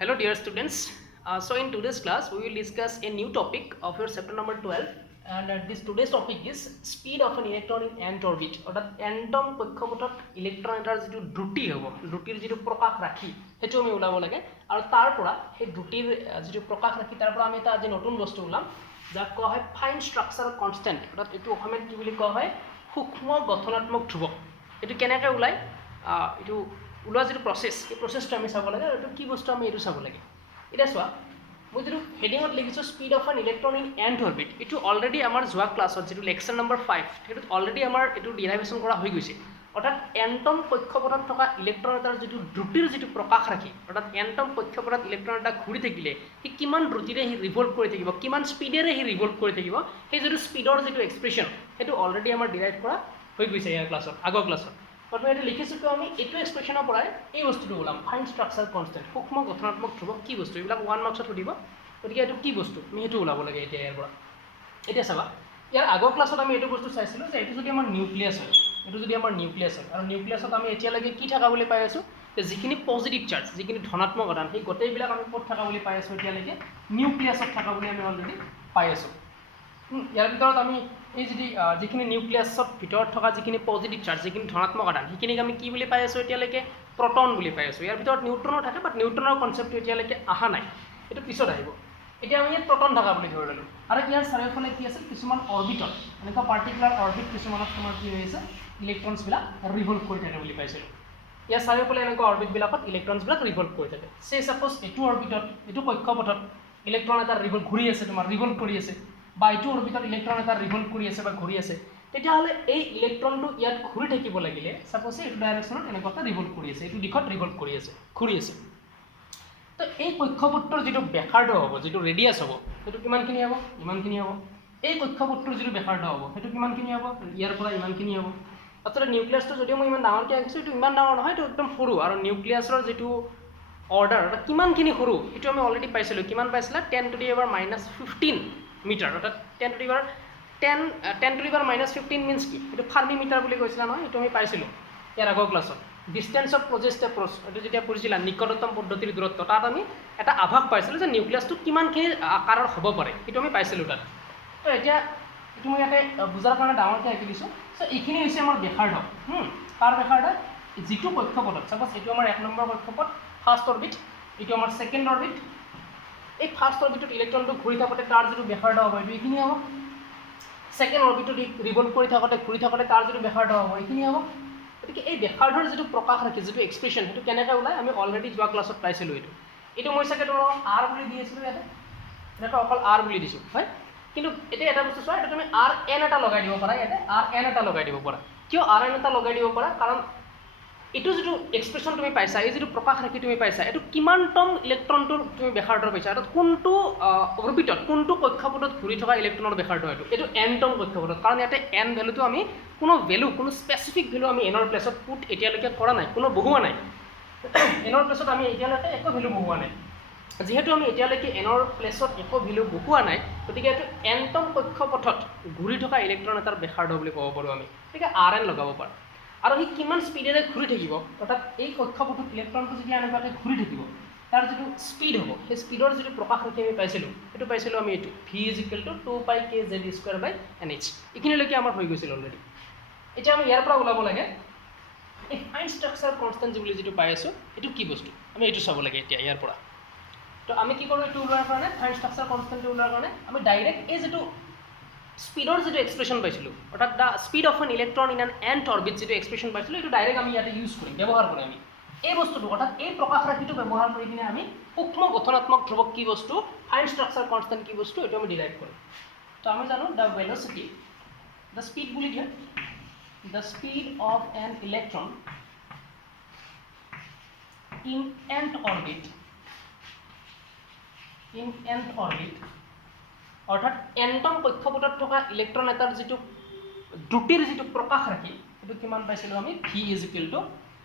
Hello dear students. So in today's class we will discuss a new topic of your chapter number 12 and this today's topic is speed of an electron in nth orbit অর্থাৎ এন্টম কক্ষপথত electron এটাৰ যেটো দ্ৰুতি হ'ব দ্ৰুতিৰ যেটো প্ৰকাশ ৰাখি হেতু আমি উলাব লাগে আৰু তাৰ পৰা সেই দ্ৰুতিৰ যেটো প্ৰকাশ ৰাখি তাৰ পৰা আমি এটা আজি নতুন বস্তু উলাম যাক কোৱা হয় ফাইন ষ্ট্ৰাকচাৰ কনষ্টেন্ট অৰ্থাৎ এটো অসমীয়াত কি বুলি কোৱা হয় সূক্ষ্ম গঠনাত্মক ধ্ৰুৱক এটো কেনেকৈ ওলাই এটো উলোৱা যেটো প্ৰসেস এই প্ৰসেসটো আমি চাব লাগে আৰু এটো কি বস্তু আমি এটো চাব লাগে এটা চোৱা মই যেটো হেডিংত লিখিছো speed of an electron in nth orbit এটো অলৰেডি আমাৰ যোৱা ক্লাছত যেটো লেকচাৰ নম্বৰ 5 হেতু অলৰেডি আমাৰ এটো ডিৰাইভেশন কৰা হৈ গৈছে অৰ্থাৎ এন্টম কক্ষপথত থকা ইলেক্ট্ৰন এটাৰ যেটো দ্ৰুতিৰ যেটো প্ৰকাশ ৰাখি অৰ্থাৎ এন্টম কক্ষপথত ইলেক্ট্ৰন এটা ঘূৰি থাকিলে হি কিমান দ্ৰুতিৰে হি ৰিভলভ কৰি থাকিব কিমান স্পীডেৰে হি ৰিভলভ কৰি থাকিব সেই যেটো স্পীডৰ যেটো এক্সপ্ৰেছন হেতু অলৰেডি আমাৰ ডিৰাইভ কৰা হৈ গৈছে ইয়াৰ ক্লাছত আগৰ ক্লাছত প্ৰথমে এটা লিখিছো কি আমি এটো এক্সপ্ৰেছনৰ পৰাই এই বস্তুটো ওলাম ফাইন ষ্ট্ৰাকচাৰ কনষ্টেন্ট সূক্ষ্ম গঠনাত্মক ধ্ৰুৱক কি বস্তু এইবিলাক 1 মাৰ্কছত সুধিব গতিকে এটো কি বস্তু আমি হেতু ওলাব লাগে এতিয়া ইয়াৰ পৰা এতিয়া চাবা ইয়াৰ আগৰ ক্লাছত আমি এটো বস্তু চাইছিলো যে এটো যদি আমাৰ নিউক্লিয়াছ হয় এটো যদি আমাৰ নিউক্লিয়াছ হয় আৰু নিউক্লিয়াছত আমি এতিয়া লাগে কি থাকা বুলি পাই আছো যে যিখিনি পজিটিভ চাৰ্জ যিখিনি ধনাত্মক আধান সেই গোটেইবিলাক আমি ক'ত থাকা বুলি পাই আছো এতিয়া লাগে নিউক্লিয়াছত থাকা বুলি আমি অলৰেডি পাই আছো ইয়াৰ ভিতৰত আমি এই যিখিনি নিউক্লিয়াছত ভিতৰত থকা যিখিনি পজিটিভ চাৰ্জ যিখিনি ধনাত্মক আধান সেইখিনিক আমি কি বুলি পাই আছো এতিয়া লাগে প্ৰটন বুলি পাই আছো ইয়াৰ ভিতৰত নিউট্ৰনো থাকে বাট নিউট্ৰনৰ কনসেপ্টটো এতিয়া লাগে আহা নাই এটো পিছত আহিব এতিয়া আমি প্ৰটন থাকা বুলি ধৰি ললো আৰু ইয়াৰ চাৰিওফালে কি আছে কিছুমান অৰবিটত এনেকা পাৰ্টিকুলাৰ অৰবিট কিছুমানত তোমাৰ কি হৈ আছে ইলেক্ট্ৰনছ বিলাক ৰিভলভ কৰি থাকে বুলি পাইছিলো ইয়াৰ চাৰিওফালে এনেকা অৰবিট বিলাকত ইলেক্ট্ৰনছ বিলাক ৰিভলভ কৰি থাকে সে সাপোজ এটো অৰবিটত এটো কক্ষপথত ইলেক্ট্ৰন এটা ৰিভলভ ঘূৰি আছে তোমাৰ ৰিভলভ কৰি আছে বা এটো অৰবিটত ইলেক্ট্ৰন এটা ৰিভলভ কৰি আছে বা ঘূৰি আছে তেতিয়া হলে এই ইলেক্ট্ৰনটো ইয়াত ঘূৰি থাকিব লাগিলে সাপোজ এটো ডাইৰেকশনত এনেকা ৰিভলভ কৰি আছে এটো দিশত ৰিভলভ কৰি আছে ঘূৰি আছে তো এই কক্ষপথৰ যেটো ব্যাসাৰ্ধ হ'ব যেটো ৰেডিয়াস হ'ব হেতু কিমানখিনি হ'ব ইমানখিনি হ'ব এই কক্ষপথৰ যেটো ব্যাসাৰ্ধ হ'ব হেতু কিমানখিনি হ'ব ইয়াৰ পৰা ইমানখিনি হ'ব আচলতে নিউক্লিয়াছটো যদিও মই ইমান ডাঙৰকৈ আঁকিছো এটো ইমান ডাঙৰ নহয় এটো একদম সৰু আৰু নিউক্লিয়াছৰ যেটো অৰ্ডাৰ কিমানখিনি সৰু এটো আমি অলৰেডি পাইছিলো কিমান পাইছিলা 10 টু দি পাৱাৰ -15 মিটাৰ অৰ্থাৎ 10 to the power 10 to the power -15 means কি এটো ফাৰ্মি মিটাৰ বুলি কৈছিলা নহয় এটো আমি পাইছিলো ইয়াৰ আগৰ ক্লাছত ডিস্টেন্স অফ ক্লোজেষ্ট এপ্ৰোচ এটো যেতিয়া পঢ়িছিলা নিকটতম পদ্ধতিৰ দূৰত্ব তাত আমি এটা আভাস পাইছিলো যে নিউক্লিয়াছটো কিমানখিনি আকাৰৰ হ'ব পাৰে এটো আমি পাইছিলো তাত তো এতিয়া এটো মই ইয়াতে বুজাৰ কাৰণে ডাঙৰকৈ আঁকি দিছো সো এইখিনি হৈছে আমাৰ ব্যাসাৰ্ধ তাৰ ব্যাসাৰ্ধ যেটো কক্ষপথত সাপোজ এটো আমাৰ 1 নম্বৰ কক্ষপথ ফাৰ্স্ট অৰবিট এটো আমাৰ সেকেন্ড অৰবিট এই ফাৰ্স্ট অৰবিটত ইলেক্ট্ৰনটো ঘূৰি থাকোতে তাৰ যেটো ব্যাসাৰ্ধ হ'ব এটো এইখিনি হ'ব সেকেন্ড অৰবিটত ৰিভলভ কৰি থাকোতে ঘূৰি থাকোতে তাৰ যেটো ব্যাসাৰ্ধ হ'ব এইখিনি হ'ব গতিকে এই ব্যাসাৰ্ধৰ যেটো প্ৰকাশ ৰাখি যেটো এক্সপ্ৰেছন হেতু কেনেকৈ ওলাই আমি অলৰেডি যোৱা ক্লাছত পাইছিলো এটো মই চাগে তোমাক r বুলি দি আছিলো ইয়াতে এনেকা অকল r বুলি দিছো হয় কিন্তু এতিয়া এটা বস্তু চোৱা এটা তুমি rn এটা লগাই দিব পাৰা ইয়াতে rn এটা লগাই দিব পাৰা কিয় rn এটা লগাই দিব পাৰা কাৰণ এটো যেটো এক্সপ্ৰেছন তুমি পাইছা এই যেটো প্ৰকাশ ৰাখি তুমি পাইছা এটো কিমানতম ইলেক্ট্ৰনটোৰ তুমি ব্যাসাৰ্ধ পাইছা আৰু কোনটো অৰবিটত কোনটো কক্ষপথত ঘূৰি থকা ইলেক্ট্ৰনৰ ব্যাসাৰ্ধ এটো nতম কক্ষপথত কাৰণ ইয়াতে n ভ্যালুটো আমি কোনো ভ্যালু কোনো স্পেসিফিক ভ্যালু আমি n ৰ প্লেছত পুট এতিয়ালৈকে কৰা নাই কোনো বহুৱা নাই n ৰ প্লেছত আমি এতিয়ালৈকে একো ভ্যালু বহুৱা নাই যেহেতু আমি এতিয়ালৈকে n ৰ প্লেছত একো ভ্যালু বহুৱা নাই গতিকে এটো nতম কক্ষপথত ঘূৰি থকা ইলেক্ট্ৰন এটাৰ ব্যাসাৰ্ধ বুলি ক'ব পাৰো আমি ঠিক আছে rn লগাব পাৰো আৰু হি কিমান স্পিডেৰে ঘূৰি থাকিব অৰ্থাৎ এই কক্ষপথত ইলেক্ট্ৰনটো যদি এনেকুৱাকৈ ঘূৰি থাকিব তাৰ যেটো স্পিড হ'ব সেই স্পিডৰ যেটো প্ৰকাশ ৰাখি আমি পাইছিলো এটো পাইছিলো আমি এটো v = 2πkz²/nh এইখিনিলৈকে আমাৰ হৈ গৈছিল অলৰেডি এতিয়া আমি ইয়াৰ পৰা ওলাব লাগে এই ফাইন ষ্ট্ৰাকচাৰ কনষ্টেন্ট বুলি যেটো পাই আছো এটো কি বস্তু আমি এটো চাব লাগে এতিয়া ইয়াৰ পৰা তো আমি কি কৰো এটো ওলোৱাৰ কাৰণে ফাইন ষ্ট্ৰাকচাৰ কনষ্টেন্ট ওলোৱাৰ কাৰণে আমি ডাইৰেক্ট এই যেটো স্পীডৰ যেটো এক্সপ্ৰেছন পাইছিলো অৰ্থাৎ the speed of an electron in an nth orbit যেটো এক্সপ্ৰেছন পাইছিলো এটো ডাইৰেক্ট আমি ইয়াতে ইউজ কৰিম ব্যৱহাৰ কৰিম আমি এই বস্তুটো অৰ্থাৎ এই প্ৰকাশ ৰাখিটো ব্যৱহাৰ কৰি কিনে আমি সূক্ষ্ম গঠনাত্মক ধ্ৰুৱক কি বস্তু ফাইন ষ্ট্ৰাকচাৰ কনষ্টেন্ট কি বস্তু এটো আমি ডিৰাইভ কৰিম তো আমি জানো দা ভেলোসিটি দা স্পীড বুলি দিয়া the speed of an electron in nth orbit অৰ্থাৎ nতম কক্ষপথত থকা ইলেক্ট্ৰন এটাৰ যেটো দ্ৰুতিৰ যেটো প্ৰকাশ ৰাখি এটো কিমান পাইছিলো আমি v =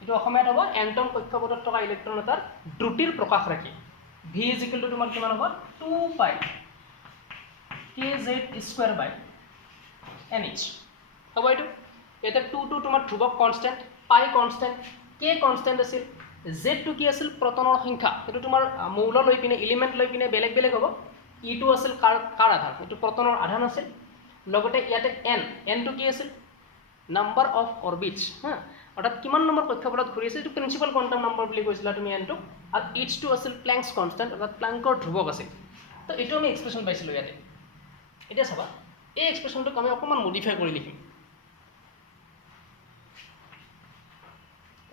এটো অসমীয়াত হ'ব nতম কক্ষপথত থকা ইলেক্ট্ৰন এটাৰ দ্ৰুতিৰ প্ৰকাশ ৰাখি v = তোমাৰ কিমান হ'ব 2πkz²/nh হ'ব এটো এটা 2 তোমাৰ ধ্ৰুৱক কনষ্টেন্ট পাই কনষ্টেন্ট k কনষ্টেন্ট আছিল Z টো কি আছিল প্ৰটনৰ সংখ্যা এটো তোমাৰ মৌল লৈ পিনে এলিমেন্ট লৈ পিনে বেলেগ বেলেগ হ'ব E টো আছিল কাৰ আধাৰ এটো প্ৰটনৰ আধাৰ আছিল লগতে ইয়াতে n টো কি আছিল নাম্বাৰ অফ অৰবিটস হা অৰ্থাৎ কিমান নম্বৰ কক্ষপথত ঘূৰি আছে এটো প্ৰিন্সিপাল কোৱান্টাম নাম্বাৰ বুলি কৈছিলা তুমি n টো আৰু h টো আছিল প্ল্যাঙ্কছ কনস্ট্যান্ট অৰ্থাৎ প্ল্যাঙ্কৰ ধ্ৰুৱক আছিল তো এটো আমি এক্সপ্ৰেছন পাইছিলো ইয়াতে এটা চাবা এই এক্সপ্ৰেছনটো আমি অকমান মডিফাই কৰি লিখিম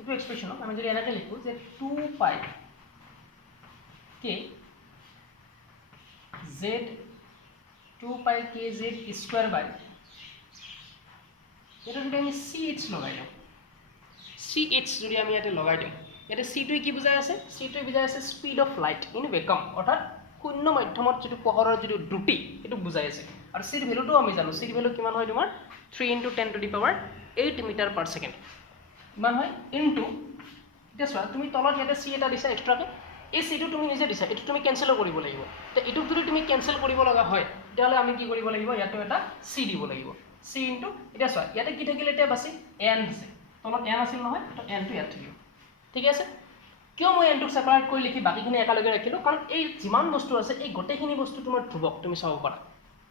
এটো এক্সপ্ৰেছন আমি যদি এনেকৈ লিখো যে 2 পাই k z 2 পাই k z স্কয়ার বাই এটা যদি আমি ch লগাই দিওঁ ch যদি আমি ইয়াতে লগাই দিওঁ ইয়াতে c টো কি বুজাই আছে c টো বুজাই আছে speed of light in vacuum অৰ্থাৎ শূন্য মাধ্যমত যেটো পোহৰৰ যেটো দ্ৰুতি এটো বুজাই আছে আৰু c ভ্যালুটো আমি জানো c ভ্যালু কিমান হয় তোমাৰ 3 * 10 to the power 8 metre per second ইমান হয় ইনটু এটা চোৱা তুমি তলত ইয়াতে c এটা দিছা এক্সট্ৰাকে এই c টো তুমি নিজে দিছা এটো তুমি ক্যান্সেল কৰিব লাগিব তে এটো যদি তুমি ক্যান্সেল কৰিব লগা হয় তেতিয়ালে আমি কি কৰিব লাগিব ইয়াতে এটা c দিব লাগিব c ইনটু এটা চোৱা ইয়াতে কি থাকিলে এতিয়া বাছি n আছে তলত n আছিল নহয় তো n টো ইয়াত থাকিব ঠিক আছে কিয় মই n টো সেপাৰেট কৰি লিখি বাকিখিনি একেলগে ৰাখিলো কাৰণ এই যিমান বস্তু আছে এই গোটেইখিনি বস্তু তোমাৰ ধ্ৰুৱক তুমি চাব পাৰা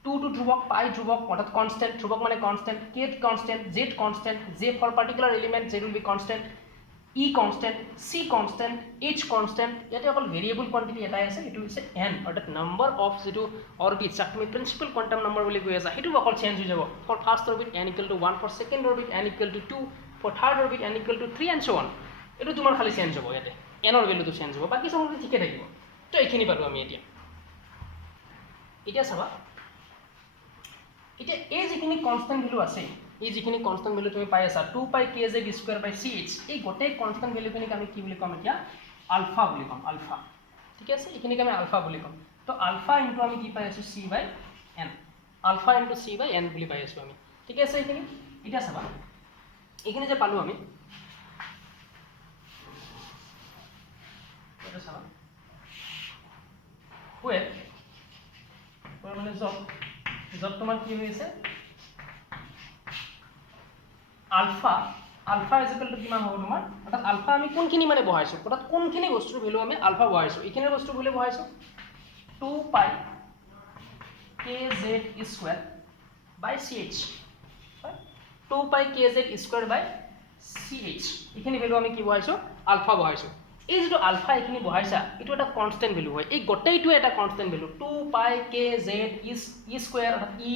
2 to ধ্ৰুৱক পাই ধ্ৰুৱক অৰ্থাৎ কনস্ট্যান্ট ধ্ৰুৱক মানে constant k constant z constant j for particular element z will be constant e constant c constant h constant ইয়াতে অকল ভেৰিয়েবল কোৱান্টিটি এটাই আছে এটো হৈছে n অৰ্থাৎ নাম্বাৰ অফ যেটো অৰবিটস তুমি প্ৰিন্সিপাল কোৱান্টাম নাম্বাৰ বুলি কৈ আছা হেতু অকল চেঞ্জ হৈ যাব for first orbit n = 1 for second orbit n = 2 for third orbit n = 3 and so on এটো তোমাৰ খালি চেঞ্জ হ'ব ইয়াতে n ৰ ভ্যালুটো চেঞ্জ হ'ব বাকি সব ঠিকে থাকিব তো এইখিনি পালো আমি এতিয়া চাবা এতিয়া এই যিখিনি কনস্ট্যান্ট ভ্যালু আছে এই যিখিনি কনস্ট্যান্ট ভ্যালু তুমি পাই আছা 2 পাই kz স্কয়ার বাই ch এই গোটেই কনস্ট্যান্ট ভ্যালুখিনিক আমি কি বুলি কম এতিয়া আলফা বুলি কম আলফা ঠিক আছে এইখিনিক আমি আলফা বুলি কম তো আলফা ইনটু আমি কি পাই আছো c বাই n আলফা ইনটু c বাই n বুলি পাই আছো আমি ঠিক আছে এইখিনি এটা চাবা এইখিনি যে পালো আমি এটা চাবা where মানে জব তোমার কি হয়েছে alpha alpha is equal to কিমান হ'ব তোমাৰ অৰ্থাৎ আলফা আমি কোনখিনি মানে বহাইছো অৰ্থাৎ কোনখিনি বস্তুৰ ভ্যালু আমি আলফা বহাইছো এইখিনি বস্তুৰ ভ্যালু বহাইছো 2 পাই kz স্কয়ার বাই ch 2 পাই kz স্কয়ার বাই ch এইখিনি ভ্যালু আমি কি বহাইছো আলফা বহাইছো এই যেটো আলফা এইখিনি বহাইছা এটো এটা কনস্ট্যান্ট ভ্যালু হয় এই গোটেইটো এটা কনস্ট্যান্ট ভ্যালু 2 পাই kz is স্কয়ার অর্থাৎ e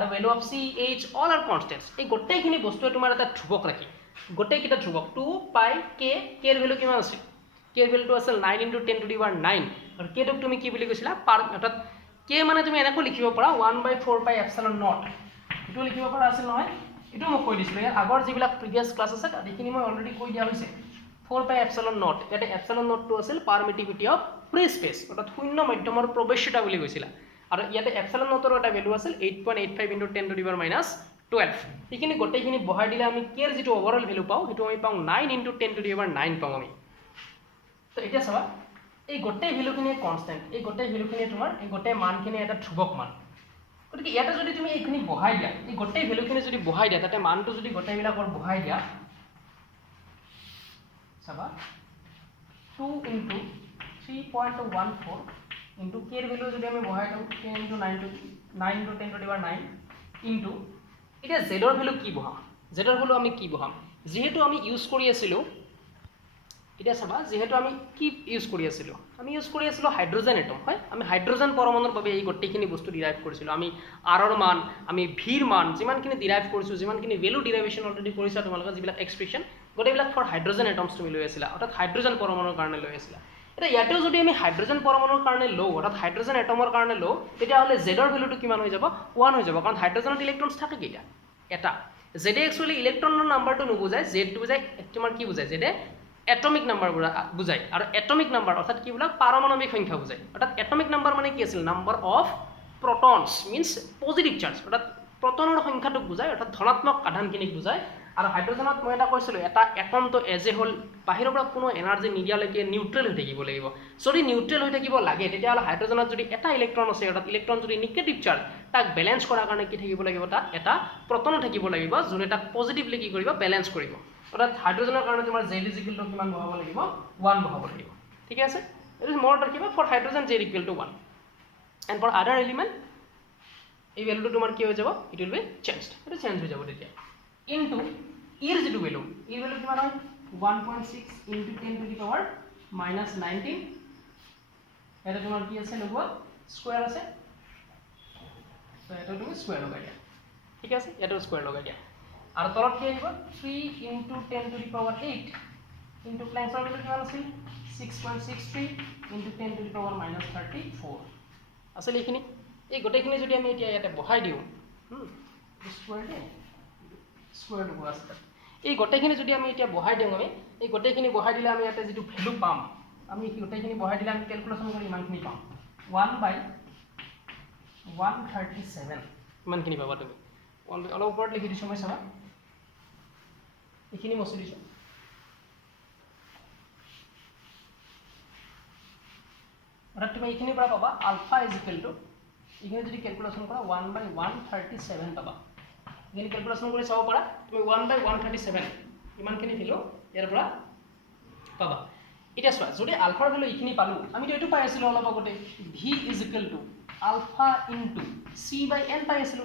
the value of c h all are constants এই গোটেইখিনি বস্তু তোমাৰ এটা ধ্ৰুৱক ৰাখি গোটেই কিটা ধ্ৰুৱক 2 পাই k এৰ ভ্যালু কিমান আছে k এৰ ভ্যালুটো আছিল 9 * 10 to the power 9 আৰু k টোক তুমি কি বুলি কৈছিলা পাৰ অৰ্থাৎ k মানে তুমি এনেকৈ লিখিব পাৰা 1/4 পাই এপসিলন নট এটো লিখিব পাৰা আছিল নহয় এটো মই কৈ দিছিলো ইয়াৰ আগৰ যিবিলাক প্ৰিভিয়াস ক্লাছ আছে তাতখিনি মই অলৰেডি কৈ দিয়া হৈছে 4 পাই এপসিলন নট এটা এপসিলন নটটো আছিল পারমিটিভিটি অফ ফ্ৰী স্পেস অৰ্থাৎ শূন্য মাধ্যমৰ প্ৰৱেশতা বুলি কৈছিলা আৰু ইয়াতে এপসিলন নটৰ এটা ভ্যালু আছিল 8.85 * 10 to the power -12 এইখিনি গোটেইখিনি বহাই দিলে আমি k এর যেটো ওভাৰঅল ভ্যালু পাও হেতু আমি পাও 9 * 10 to the power 9 পাও আমি তো এটা চাবা এই গোটেই ভ্যালুখিনি কনস্ট্যান্ট এই গোটেই ভ্যালুখিনি তোমাৰ এই গোটেই মানখিনি এটা ধ্ৰুৱক মান গতিকে ইয়াতে যদি তুমি এইখিনি বহাই দিয়া এই গোটেই ভ্যালুখিনি যদি বহাই দিয়া তাতে মানটো যদি গোটেইবিলাকৰ বহাই দিয়া চাবা 2 * 3.14 into k এর ভ্যালু যদি আমি বহাই দাও 10 * 9 to 10 to the power 9 into এটা z এর ভ্যালু কি বহাম z এর ভ্যালু আমি কি বহাম যেহেতু আমি ইউজ কৰি আছিলো এটা চাবা যেহেতু আমি কি ইউজ কৰি আছিলো আমি ইউজ কৰি আছিলো হাইড্ৰোজেন এটম হয় আমি হাইড্ৰোজেন পৰমাণুৰ বাবে এই গোটেইখিনি বস্তু ডিৰাইভ কৰিছিলো আমি r ৰ মান আমি v ৰ মান যিমানখিনি ডিৰাইভ কৰিছো যিমানখিনি ভ্যালু ডিৰাইভেশন অলৰেডি কৰিছা তোমালোকে যিবিলাক এক্সপ্ৰেছন গোটেইবিলাক ফৰ হাইড্ৰোজেন এটমস তুমি লৈ আছিলা অৰ্থাৎ হাইড্ৰোজেন পৰমাণুৰ কাৰণে লৈ আছিলা এটা ইয়াতেও যদি আমি হাইড্ৰোজেন পৰমাণুৰ কাৰণে লও অৰ্থাৎ হাইড্ৰোজেন এটমৰ কাৰণে লও তেতিয়া হলে z ৰ ভ্যালুটো কিমান হৈ যাব 1 হৈ যাব কাৰণ হাইড্ৰোজেনত ইলেক্ট্ৰনছ থাকে কেইটা এটা z একচুয়ালি ইলেক্ট্ৰনৰ নাম্বাৰটো নুবুজায় z টো বুজায় তোমাৰ কি বুজায় z এটমিক নাম্বার বুঝায় আর এটমিক নাম্বার অর্থাৎ কি বলা পারমাণবিক সংখ্যা বুঝায় অর্থাৎ এটমিক নাম্বার মানে কি আছিল number of protons means positive charge অর্থাৎ প্ৰোটনৰ সংখ্যাটোক বুঝায় অৰ্থাৎ ধনাত্মক আধানখিনিক বুঝায় আৰ হাইড্ৰোজেনত মই এটা কৈছিলো এটা এটম তো এজ এ হোল বাহিৰৰ পৰা কোনো এনাৰ্জি নিদিয়ালৈকে নিউট্ৰেল হৈ থাকিব লাগিব যদি নিউট্ৰেল হৈ থাকিব লাগে তেতিয়া হলে হাইড্ৰোজেনত যদি এটা ইলেক্ট্ৰন আছে অৰ্থাৎ ইলেক্ট্ৰন যদি নেগেটিভ চাৰ্জ তাক ব্যালেন্স কৰাৰ কাৰণে কি থাকিব লাগিব তাত এটা প্ৰটন থাকিব লাগিব যোনে তাক পজিটিভলি কি কৰিব ব্যালেন্স কৰিব অৰ্থাৎ হাইড্ৰোজেনৰ কাৰণে তোমাৰ z = কিমান বহাব লাগিব 1 বহাব লাগিব ঠিক আছে এইটো মনত ৰাখিবা for hydrogen z = 1 and for other element এই ভ্যালুটো তোমাৰ কি হৈ যাব ইট উইল বি চেঞ্জড এটা চেঞ্জ হৈ যাব তেতিয়া ইনটু ইৰ যেটো ভ্যালু কিমান হয় 1.6 ইনটু 10 টু দি পাৱাৰ -19 এটা তোমাৰ কি আছে লগোৱা স্কয়াৰ আছে তো এটা তুমি স্কয়াৰ লগাই দিয়া ঠিক আছে এটা স্কয়াৰ লগাই দিয়া আৰু তলত কি আহিব 3 into 10 to the power 8 into প্লেংছৰ ভ্যালু কিমান আছিল 6.63 ইনটু 10 টু দি পাৱাৰ -34 আছে লিখিনি এই গোটেইখিনি যদি আমি এতিয়া ইয়াতে বহাই দিওঁ স্কয়াৰ লগোৱা আছে এই গোটেইখিনি যদি আমি এতিয়া বহাই দিওঁ আমি এই গোটেইখিনি বহাই দিলে আমি ইয়াতে যেটো ভ্যালু পাম আমি কি গোটেইখিনি বহাই দিলে আমি ক্যালকুলেশন কৰি ইমানখিনি পাম 1/137 ইমানখিনি পাবা তুমি অলপ ওপৰত লিখি দিছো মই চাবা এইখিনি মচি দিছো আৰু তুমি এইখিনি পৰা পাবা আলফা ইকুৱেল যদি ক্যালকুলেশন কৰা 1/137 পাবা ইনি ক্যালকুলেশন কৰি চাব পাৰা তুমি 1/137 ইমানখিনি ভ্যালু ইয়াৰ পৰা পাবা এটা চোৱা যদি আলফাৰ ভ্যালু ইখিনি পালো আমি তো এটো পাই আছিল অলপ আগতে v = আলফা ইনটু c/n পাই আছিল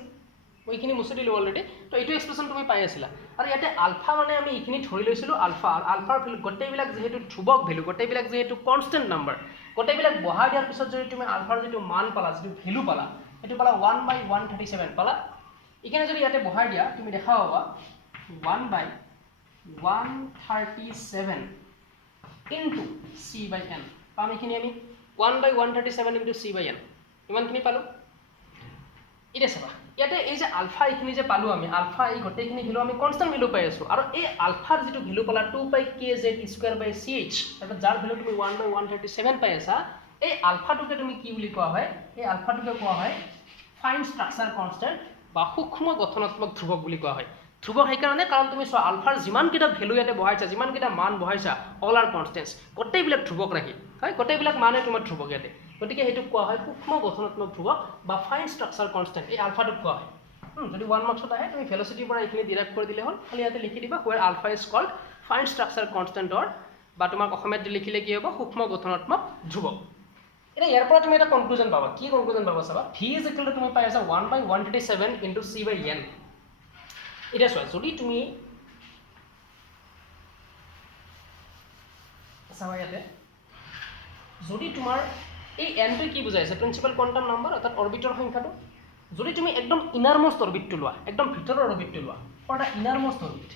ওইখিনি মুছি দিলো অলৰেডি তো এইটো এক্সপ্ৰেছন তুমি পাই আছিলা আৰু ইয়াতে আলফা মানে আমি ইখিনি ধৰি লৈছিলো আলফা আৰু আলফাৰ ভ্যালু গোটেইবিলাক যেহেতু ধ্ৰুবক ভ্যালু গোটেইবিলাক যেহেতু কনস্ট্যান্ট নাম্বাৰ গোটেইবিলাক বহাই দিয়াৰ পিছত যদি তুমি আলফাৰ যেটো মান পালা যেটো ভ্যালু পালা এটো পালা 1/137 পালা এখানে যদি ইয়াতে বহাই দিয়া তুমি দেখা পাবা 1/137 into c/n পাম এখিনি আমি 1/137 into c/n ইমানখিনি পালো এটা চাবা ইয়াতে এই যে আলফা এখিনি যে পালো আমি আলফা এই গোটেইখিনি ভ্যালু আমি কনস্ট্যান্ট ভ্যালু পাই আছো আৰু এই আলফাৰ যেটো ভ্যালু পালা 2πkz² অৰ্থাৎ যাৰ ভ্যালু তুমি 1/137 পাই আছা এই আলফাটোকে তুমি কি বুলি কোৱা হয় এই আলফাটোকে কোৱা হয় ফাইন স্ট্ৰাকচাৰ কনস্ট্যান্ট বা সূক্ষ্ম গঠনাত্মক ধ্ৰুবক বুলি কোৱা হয় ধ্ৰুবক এই কাৰণে কাৰণ তুমি চোৱা আলফাৰ যিমান কিটা ভ্যালু ইয়াতে বহাইছা যিমান কিটা মান বহাইছা অল আৰ কনস্ট্যান্টস গোটেইবিলাক ধ্ৰুবক ৰাখি হয় গোটেইবিলাক মানে তোমাৰ ধ্ৰুবক ইয়াতে গতিকে হেতু কোৱা হয় সূক্ষ্ম গঠনাত্মক ধ্ৰুবক বা ফাইন স্ট্ৰাকচাৰ কনস্ট্যান্ট এই আলফাটোক কোৱা হয় যদি 1 মাৰ্কছত আহে তুমি ভেলোসিটিৰ পৰা এইখিনি ডিৰাইভ কৰি দিলে হ'ল খালি ইয়াতে লিখি দিবা where alpha is called fine structure constant or বা তোমাক অসমীয়াত লিখিলে কি হ'ব সূক্ষ্ম গঠনাত্মক ধ্ৰুবক এটা ইয়াৰ পৰা তুমি এটা কনক্লুজন পাবা কি কনক্লুজন পাবা চাবা v = তুমি পাই আছা 1/137 into c/n এটা চোৱা যদি তুমি চাবা ইয়াতে যদি তোমাৰ এই n টো কি বুজাইছে প্ৰিন্সিপাল কোয়ান্টাম নাম্বাৰ অৰ্থাৎ অৰবিটৰ সংখ্যাটো যদি তুমি একদম ইনাৰমোস্ট অৰবিটটো লোৱা একদম ভিতৰৰ অৰবিটটো লোৱা ফৰ দা ইনাৰমোস্ট অৰবিট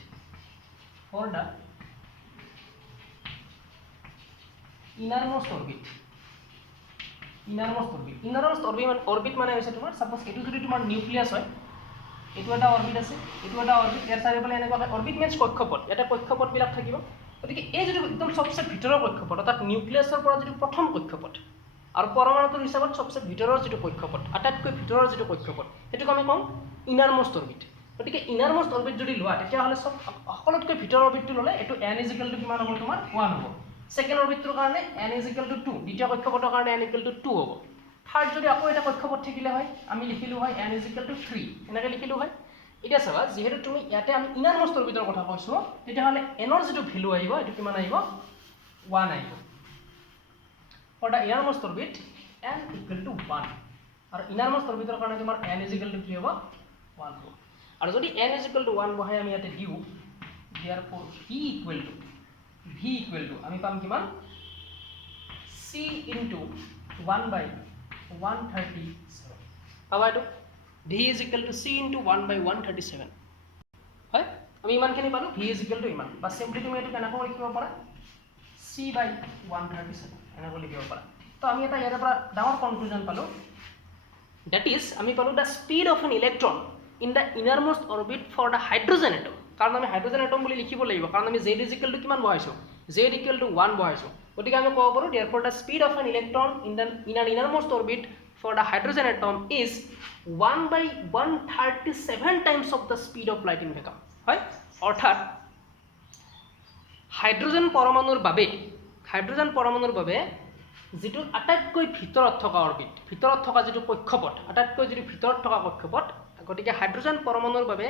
ইনাৰমোস্ট অৰবিট মানে হৈছে তোমাৰ সাপোজ এটো যদি তোমাৰ নিউক্লিয়াছ হয় এটো এটা অৰবিট আছে এটো এটা অৰবিট ইয়াৰ চাৰিওফালে এনেকুৱা অৰবিট মিন্স কক্ষপথ এটা কক্ষপথ বিলাক থাকিব গতিকে এই যদি একদম সবচে ভিতৰৰ কক্ষপথ অৰ্থাৎ নিউক্লিয়াছৰ পৰা যদি প্ৰথম কক্ষপথ আৰু পৰমাণুটোৰ হিচাপত সবচে ভিতৰৰ যেটো কক্ষপথ আটাইতকৈ ভিতৰৰ যেটো কক্ষপথ এটোক আমি কম ইনাৰমোস্ট অৰবিট গতিকে ইনাৰমোস্ট অৰবিট যদি লোৱা তেতিয়া হলে সকলোতকৈ ভিতৰৰ অৰবিটটো ললে এটো n = কিমান হ'ব তোমাৰ 1 হ'ব সেকেন্ড অৰবিটৰ কাৰণে n = 2 দ্বিতীয় কক্ষপথৰ কাৰণে n = 2 হ'ব থাৰ্ড যদি আকৌ এটা কক্ষপথ থাকিলে হয় আমি লিখিলো হয় n = 3 এনেকৈ লিখিলো হয় এটা চাবা যেহেতু তুমি ইয়াতে আমি ইনাৰমোস্ট অৰবিটৰ কথা কৈছো তেতিয়া হলে n ৰ যেটো ভ্যালু আহিব এটো কিমান আহিব 1 আহিব for the innermost orbit n = 1 আৰু innermost orbitor কাৰণে তোমাৰ n = কি হ'ব 1 হ'ব আৰু যদি n = 1 বহাই আমি ইয়াতে দিও therefore v = আমি পাম কিমান c * 1/137 পাবা এটো v = c * 1/137 হয় আমি ইমানখিনি পালো v = ইমান বা সিম্পলি তুমি এটো কেনেকৈ লিখিব পাৰা c/137 এনেকৈ লিখিব পাৰা তো আমি এটা ইয়াৰ পৰা ডাঙৰ কনক্লুজন পালো that is আমি পালো the speed of an electron in the innermost orbit for the hydrogen atom কাৰণ আমি হাইড্ৰোজেন এটম বুলি লিখিব লাগিব কাৰণ আমি z = কিমান বহাইছো z = 1 বহাইছো গতিকে আমি ক'ব পাৰো therefore the speed of an electron in an innermost orbit for the hydrogen atom is 1/137 times of the speed of light in vacuum হয় অৰ্থাৎ হাইড্ৰোজেন পৰমাণুৰ বাবে যেটো আটাইতকৈ ভিতৰত থকা অৰবিট ভিতৰত থকা যেটো কক্ষপথ আটাইতকৈ যদি ভিতৰত থকা কক্ষপথ গতিকে হাইড্ৰোজেন পৰমাণুৰ বাবে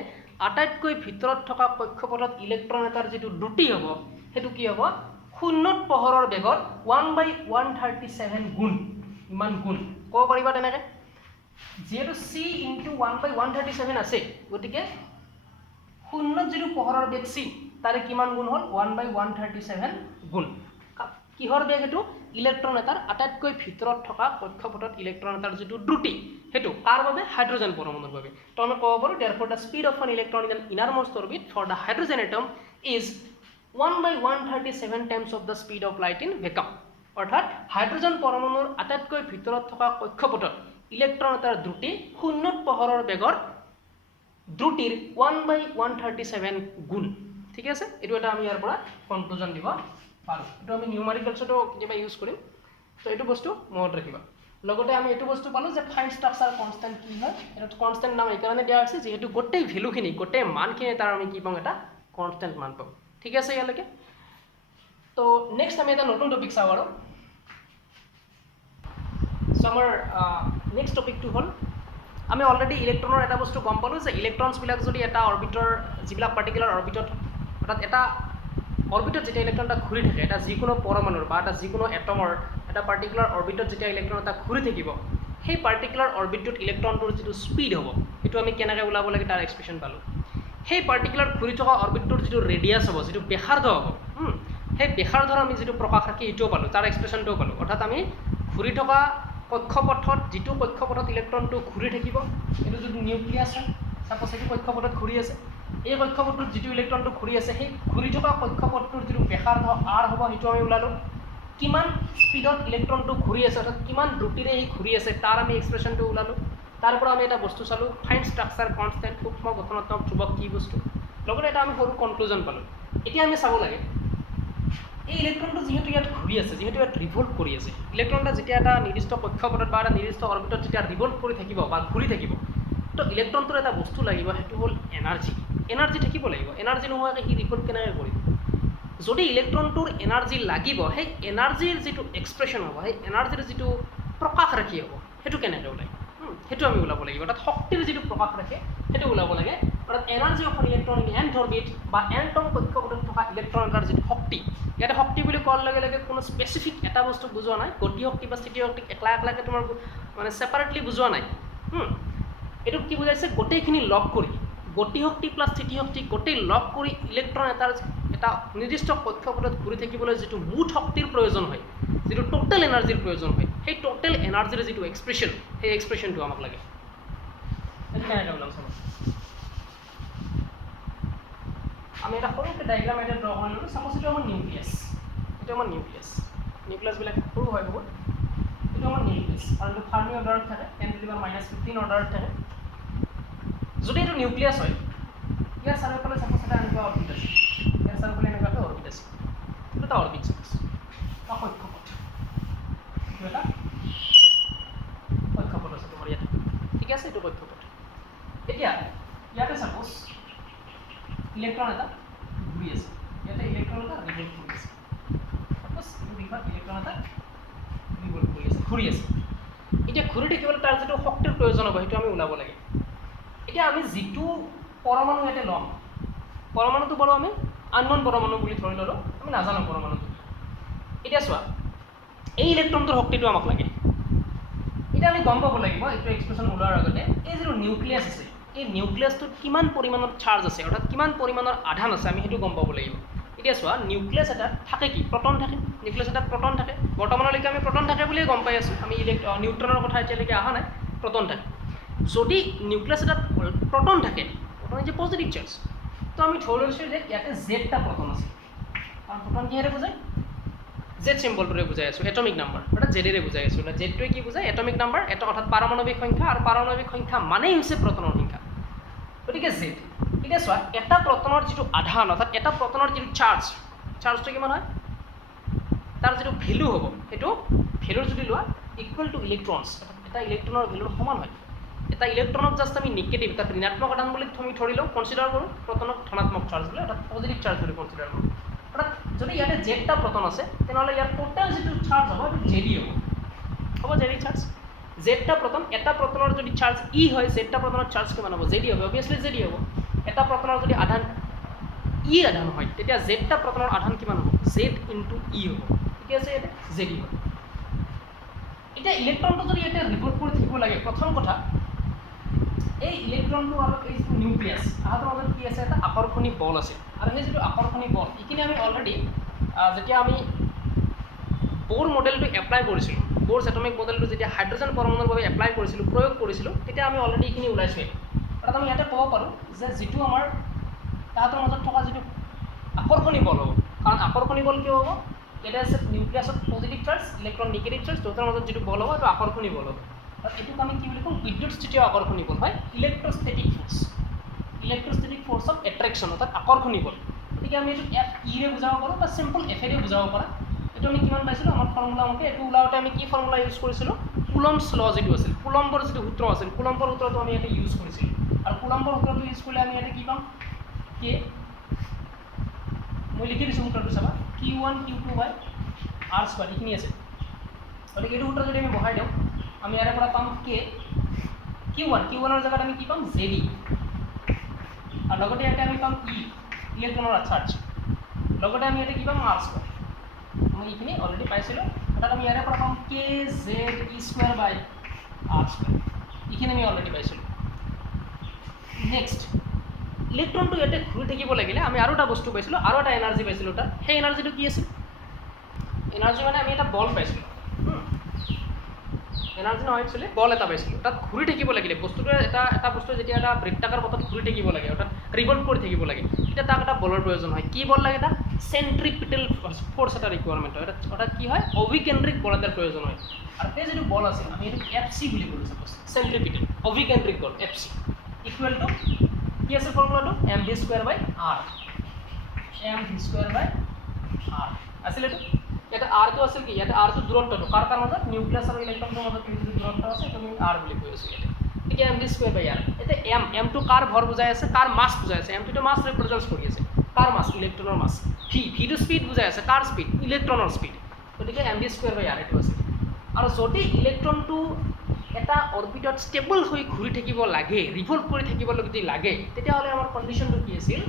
আটাইতকৈ ভিতৰত থকা কক্ষপথত ইলেক্ট্ৰন এটাৰ যেটো দ্ৰুতি হ'ব হেতু কি হ'ব শূন্যত পোহৰৰ বেগৰ 1/137 গুণ ইমান গুণ ক'ব পাৰিবা তেনেকৈ যেহেতু c * 1/137 আছে গতিকে শূন্যত যেটো পোহৰৰ বেগ c তাৰে কিমান গুণ হ'ল 1/137 গুণ কিহৰ বেগ হেতু ইলেক্ট্ৰন এটাৰ আটাইতকৈ ভিতৰত থকা কক্ষপথত ইলেক্ট্ৰন এটাৰ যেটো দ্ৰুতি হেতু কাৰ বাবে হাইড্ৰোজেন পৰমাণুৰ বাবে তো আমি ক'ব পাৰো therefore the speed of an electron in an innermost orbit for the hydrogen atom is 1/137 times of the speed of light in vacuum অৰ্থাৎ হাইড্ৰোজেন পৰমাণুৰ আটাইতকৈ ভিতৰত থকা কক্ষপথত ইলেক্ট্ৰন এটাৰ দ্ৰুতি শূন্যত পোহৰৰ বেগৰ দ্ৰুতিৰ 1/137 গুণ ঠিক আছে এটো এটা আমি ইয়াৰ পৰা কনক্লুজন দিব পাৰো এটো আমি নিউমেৰিকেলছটো কিবা ইউজ কৰিম তো এটো বস্তু মনত ৰাখিবা লগতে আমি এটো বস্তু পালো যে ফাইন ষ্ট্ৰাকচাৰ কনস্ট্যান্ট কি হয় এটা কনস্ট্যান্ট নাম এই কাৰণে দিয়া হৈছে যেহেতু গোটেই ভ্যালুখিনি গোটেই মানখিনি তাৰ আমি কি পাম এটা কনস্ট্যান্ট মান পাম ঠিক আছে ইয়ালৈকে তো নেক্সট আমি এটা নতুন টপিক চাও আৰু সো আমাৰ নেক্সট টপিকটো হ'ল আমি অলৰেডি ইলেক্ট্ৰনৰ এটা বস্তু গম পালো যে ইলেক্ট্ৰনছ বিলাক যদি এটা অৰবিটৰ যিবিলাক পাৰ্টিকুলাৰ অৰবিটত অৰ্থাৎ এটা অৰবিটত যেতিয়া ইলেক্ট্ৰন এটা ঘূৰি থাকে এটা যিকোনো পৰমাণুৰ বা এটা যিকোনো এটমৰ এটা পাৰ্টিকুলাৰ অৰবিটত যেতিয়া ইলেক্ট্ৰন এটা ঘূৰি থাকিব সেই পাৰ্টিকুলাৰ অৰবিটত ইলেক্ট্ৰনটোৰ যেটো স্পীড হ'ব এটো আমি কেনেকৈ ওলাব লাগে তাৰ এক্সপ্ৰেছন পালো সেই পাৰ্টিকুলাৰ ঘূৰি থকা অৰবিটটোৰ যেটো ৰেডিয়াছ হ'ব যেটো ব্যাসাৰ্ধ হ'ব সেই ব্যাসাৰ্ধৰ আমি যেটো প্ৰকাশ ৰাখি এটোও পালো তাৰ এক্সপ্ৰেছনটোও পালো অৰ্থাৎ আমি ঘূৰি থকা কক্ষপথত যেটো কক্ষপথত ইলেক্ট্ৰনটো ঘূৰি থাকিব এটো যেটো নিউক্লিয়াছ হয় সাপোজ এটো কক্ষপথত ঘূৰি আছে এই কক্ষপথটোত যেটো ইলেক্ট্ৰনটো ঘূৰি আছে সেই ঘূৰি থকা কক্ষপথটোৰ যেটো ব্যাসাৰ্ধ r হ'ব এটো আমি ওলালো কিমান স্পীডত ইলেক্ট্ৰনটো ঘূৰি আছে অৰ্থাৎ কিমান দ্ৰুতিৰে ই ঘূৰি আছে তাৰ আমি এক্সপ্ৰেছনটো ওলালো তাৰ পৰা আমি এটা বস্তু চালো ফাইন ষ্ট্ৰাকচাৰ কনস্ট্যান্ট সূক্ষ্ম গঠনাত্মক ধ্ৰুৱক কি বস্তু লগতে এটা আমি সৰু কনক্লুজন পালো এতিয়া আমি চাব লাগে এই ইলেক্ট্ৰনটো যেহেতু ইয়াত ঘূৰি আছে যেহেতু ইয়াত ৰিভল্ভ কৰি আছে ইলেক্ট্ৰনটা যেতিয়া এটা নিৰ্দিষ্ট কক্ষপথত বা এটা নিৰ্দিষ্ট অৰবিটত যেতিয়া ৰিভল্ভ কৰি থাকিব বা ঘূৰি থাকিব তো ইলেক্ট্ৰনটোৰ এটা বস্তু লাগিব সেইটো হ'ল এনাৰ্জি থাকিব লাগিব এনাৰ্জি নোহোৱাকৈ সি ৰিভল্ভ কেনেকৈ কৰিব যদি ইলেক্ট্ৰনটোৰ এনাৰ্জি লাগিব সেই এনাৰ্জিৰ যেটো এক্সপ্ৰেছন হ'ব সেই এনাৰ্জিৰ যেটো প্ৰকাশ ৰাখি হ'ব সেইটো কেনেকৈ ওলাই সেইটো আমি ওলাব লাগিব অৰ্থাৎ শক্তিৰ যেটো প্ৰকাশ ৰাখে সেইটো ওলাব লাগে অৰ্থাৎ energy of electron in nth orbit বা nতম কক্ষপথত থকা ইলেক্ট্ৰন এটাৰ যেটো শক্তি ইয়াতে শক্তি বুলি কোৱাৰ লগে লগে কোনো স্পেচিফিক এটা বস্তু বুজোৱা নাই গতি শক্তি বা স্থিতি শক্তি একলাকে তোমাৰ মানে সেপাৰেটলি বুজোৱা নাই এটো কি বুজাইছে গোটেইখিনি লগ কৰি গতি শক্তি প্লাস স্থিতি শক্তি গোটেই লগ কৰি ইলেক্ট্ৰন এটাৰ এটা নিৰ্দিষ্ট কক্ষপথত ঘূৰি থাকিবলৈ যেটো মুঠ শক্তিৰ প্ৰয়োজন হয় যেটো টোটাল এনাৰ্জিৰ প্ৰয়োজন হয় সেই টোটাল এনাৰ্জিৰ যেটো এক্সপ্ৰেছন সেই এক্সপ্ৰেছনটো আমাক লাগে এটা কেনেকৈ ওলাম চাব আমি এটা সৰুকৈ ডায়াগ্ৰাম এটা ড্ৰ কৰি ললো সাপোজ এটা আমাৰ নিউক্লিয়াছ নিউক্লিয়াছবিলাক সৰু হয় বহুত এটা আমাৰ নিউক্লিয়াছ আৰু এটা ফাৰ্মি অৰ্ডাৰত থাকে 10⁻⁻15 অৰ্ডাৰত থাকে যদি এটা নিউক্লিয়াছ হয় ইয়াৰ চাৰিওফালে সাপোজ এটা এনেকুৱা অৰবিট আছে ইয়াৰ চাৰিওফালে এনেকুৱা অৰবিট আছে এটা অৰবিট আছে বা কক্ষপথ এটা কক্ষপথ আছে তোমাৰ ইয়াত ঠিক আছে এইটো কক্ষপথ এতিয়া ইয়াতে সাপোজ ইলেক্ট্ৰন এটা ঘূৰি আছে ইয়াতে ইলেক্ট্ৰন এটা ৰিভল্ভ কৰি আছে সাপোজ এই বিভাগ ইলেক্ট্ৰন এটা ৰিভল্ভ কৰি আছে ঘূৰি আছে এতিয়া ঘূৰি থাকিবলৈ তাৰ যেটো শক্তিৰ প্ৰয়োজন হ'ব সেইটো আমি ওলাব লাগে এতিয়া আমি যেটো পৰমাণু ইয়াতে লম পৰমাণুটো বড় আমি আননোন পৰমাণু বুলি ধৰি ললো আমি নাজানো পৰমাণুটো এতিয়া চোৱা এই ইলেক্ট্ৰনটোৰ শক্তিটো আমাক লাগে এতিয়া আমি গম পাব লাগিব এইটো এক্সপ্ৰেছন ওলোৱাৰ আগতে এই যেটো নিউক্লিয়াছ আছে এই নিউক্লিয়াছটোত কিমান পৰিমাণৰ চাৰ্জ আছে অৰ্থাৎ কিমান পৰিমাণৰ আধান আছে আমি সেইটো গম পাব লাগিব এতিয়া চোৱা নিউক্লিয়াছ এটা থাকে কি প্ৰটন থাকে নিউক্লিয়াছ এটা প্ৰটন থাকে বৰ্তমানলৈকে আমি প্ৰটন থাকে বুলিয়ে গম পাই আছো আমি নিউট্ৰনৰ কথা এতিয়ালৈকে অহা নাই প্ৰটন থাকে যদি নিউক্লিয়াছ এটা প্ৰটন থাকে প্ৰটন যে পজিটিভ চাৰ্জ তো আমি ধৰি লৈছো যে ইয়াতে জেডটা প্ৰটন আছে কাৰণ প্ৰটন কিহেৰে বুজায় জেড সিম্বলটোৰে বুজাই আছো এটমিক নাম্বাৰ অৰ্থাৎ জেডেৰে বুজাই আছো না জেডটোৱে কি বুজায় এটমিক নাম্বাৰ এটা অৰ্থাৎ পাৰমাণৱিক সংখ্যা আৰু পাৰমাণৱিক সংখ্যা মানেই হৈছে প্ৰটনৰ সংখ্যা গতিকে জেড এতিয়া চোৱা এটা প্ৰটনৰ যেটো আধান অৰ্থাৎ এটা প্ৰটনৰ যেটো চাৰ্জটো কিমান হয় তাৰ যেটো ভ্যালু হ'ব সেইটো ভ্যালুৰ যদি লোৱা ইকুৱেল টু ইলেক্ট্ৰনছ এটা ইলেক্ট্ৰনৰ ভ্যালুৰ সমান হয় এটা ইলেক্ট্ৰনক জাস্ট আমি নেগেটিভ এটা ঋণাত্মক আধান বুলি তুমি ধৰি লও কনসিডাৰ কৰো প্ৰটনক ধনাত্মক চাৰ্জ বুলি অৰ্থাৎ পজিটিভ চাৰ্জ বুলি কনসিডাৰ কৰো অৰ্থাৎ যদি ইয়াতে জেডটা প্ৰটন আছে তেনেহলে ইয়াৰ টোটাল যেটো চাৰ্জ হ'ব সেইটো জেডি হ'ব জেডি চাৰ্জ জেডটা প্ৰটন, এটা প্ৰটনৰ যদি চাৰ্জ ই হয় জেডটা প্ৰটনৰ চাৰ্জ কিমান হ'ব জেডি হ'ব, অবভিয়াছলি জেডি হ'ব। এটা প্ৰটনৰ যদি আধান ই আধান হয় তেতিয়া জেডটা প্ৰটনৰ আধান কিমান হ'ব জেড ইনটু ই হ'ব, ঠিক আছে ইয়াতে জেডি হয়। এতিয়া ইলেক্ট্ৰনটো যদি এতিয়া ৰিভল্ভ কৰি থাকিব লাগে, প্ৰথম কথা এই ইলেক্ট্ৰনটো আৰু এই যিটো নিউক্লিয়াছ তাহাঁতৰ মাজত কি আছে এটা আকৰ্ষণী বল আছে, আৰু সেই যিটো আকৰ্ষণী বল এইখিনি আমি অলৰেডি যেতিয়া আমি বোৰ মডেলটো এপ্লাই কৰিছিলোঁ, বোৰ এটমিক মডেলটো যেতিয়া হাইড্ৰজেন পৰমাণুৰ বাবে এপ্লাই কৰিছিলোঁ প্ৰয়োগ কৰিছিলোঁ তেতিয়া আমি অলৰেডি এইখিনি ওলাইছোঁ। অৰ্থাৎ আমি ইয়াতে ক'ব পাৰোঁ যে যিটো আমাৰ তাহাঁতৰ মাজত থকা যিটো আকৰ্ষণী বল হ'ব, কাৰণ আকৰ্ষণী বল কিয় হ'ব, এটা আছে নিউক্লিয়াছত positive charge electron negative charge দুটাৰ মাজত যিটো বল হ'ব এইটো আকৰ্ষণী বল হ'ব। এইটোক আমি কি বুলি কওঁ বিদ্যুৎস্থিতীয় আকৰ্ষণী বল হয়, electrostatic force, electrostatic force of attraction অৰ্থাৎ আকৰ্ষণী বল। গতিকে আমি এইটো এফ ইৰে বুজাব পাৰোঁ বা চিম্পল এফেৰে বুজাব পাৰা। এইটো আমি কিমান পাইছিলোঁ আমাৰ ফৰ্মুলা মতে, এইটো ওলাওঁতে আমি কি ফৰ্মুলা ইউজ কৰিছিলোঁ কুলম্বছ ল যিটো আছিল, কুলম্বৰ যিটো সূত্ৰ আছিল কুলম্বৰ সূত্ৰটো আমি ইয়াতে ইউজ কৰিছিলোঁ, আৰু কুলম্বৰ সূত্ৰটো ইউজ কৰিলে আমি ইয়াতে কি পাম কে, মই লিখি দিছোঁ সূত্ৰটো চাবা Q1 Q2 বাই R স্কোৱাৰ এইখিনি আছে। গতিকে এইটো সূত্ৰ যদি আমি বহাই দিওঁ আমি ইয়াৰে পৰা পাম কে Q1ৰ জেগাত আমি কি পাম জেডি, আৰু লগতে ইয়াতে আমি পাম ই ইলেক্ট্ৰনৰ চাৰ্জ, লগতে আমি ইয়াতে কি পাম R স্কোৱাৰ, মই এইখিনি অলৰেডি পাইছিলোঁ। অৰ্থাৎ আমি ইয়াৰে পৰা পাম কে জেড ই স্কোৱাৰ বাই R স্কোৱাৰ, এইখিনি আমি অলৰেডি পাইছিলোঁ। নেক্সট ইলেক্ট্ৰনটো ইয়াতে ঘূৰি থাকিব লাগিলে আমি আৰু এটা বস্তু পাইছিলোঁ, আৰু এটা এনাৰ্জি পাইছিলোঁ তাত, সেই এনাৰ্জিটো কি আছিল, এনাৰ্জি মানে আমি এটা বল পাইছিলোঁ, এনাৰ্জি নহয় একচুৱেলি বল এটা পাইছিলোঁ। তাত ঘূৰি থাকিব লাগিলে বস্তুটোৱে এটা বস্তু যেতিয়া এটা বৃত্তাকাৰ পথত ঘূৰি থাকিব লাগে অৰ্থাৎ ৰিভল্ভ কৰি থাকিব লাগে তেতিয়া তাক এটা বলৰ প্ৰয়োজন হয়। কি বল লাগে, এটা চেণ্ট্ৰিপিটেল ফ'ৰ্চ এটা ৰিকুৱাৰমেণ্ট হয়, অৰ্থাৎ কি হয় অভিকেন্দ্ৰিক বল এটাৰ প্ৰয়োজন হয়। আৰু সেই যিটো বল আছিল আমি এইটো এফ চি বুলি ক'লোঁ, চাপ'জ চেণ্ট্ৰিপিটেল অভিকেন্দ্ৰিক বল এফ চি ইকুৱেল টু কি আছিল ফৰ্মুলাটো M V square by R, M V square by R আছিল এইটো। ইয়াতে আৰটো আছিল কি, ইয়াতে আৰটো দূৰত্বটো কাৰ কাৰ মাজত নিউক্লিয়াছ আৰু ইলেক্ট্ৰনৰ মাজত যিটো দূৰত্ব আছে সেইটো আমি আৰ বুলি কৈ আছোঁ ইয়াতে। এতিয়া M V square by R, এতিয়া এমটো কাৰ ভৰ বুজাই আছে, কাৰ মাছ বুজাই আছে, এমটোতো মাছ ৰিপ্ৰেজেণ্ট কৰি আছে, কাৰ মাছ ইলেক্ট্ৰনৰ মাছ, ভিটো স্পীড বুজাই আছে, কাৰ স্পীড ইলেক্ট্ৰনৰ স্পীড, গতিকে M V square by R এইটো আছে। আৰু যদি ইলেক্ট্ৰনটো এটা অৰ্বিটত ষ্টেবল হৈ ঘূৰি থাকিব লাগে, ৰিভল্ভ কৰি থাকিব যদি লাগে, তেতিয়াহ'লে আমাৰ কণ্ডিশ্যনটো কি আছিল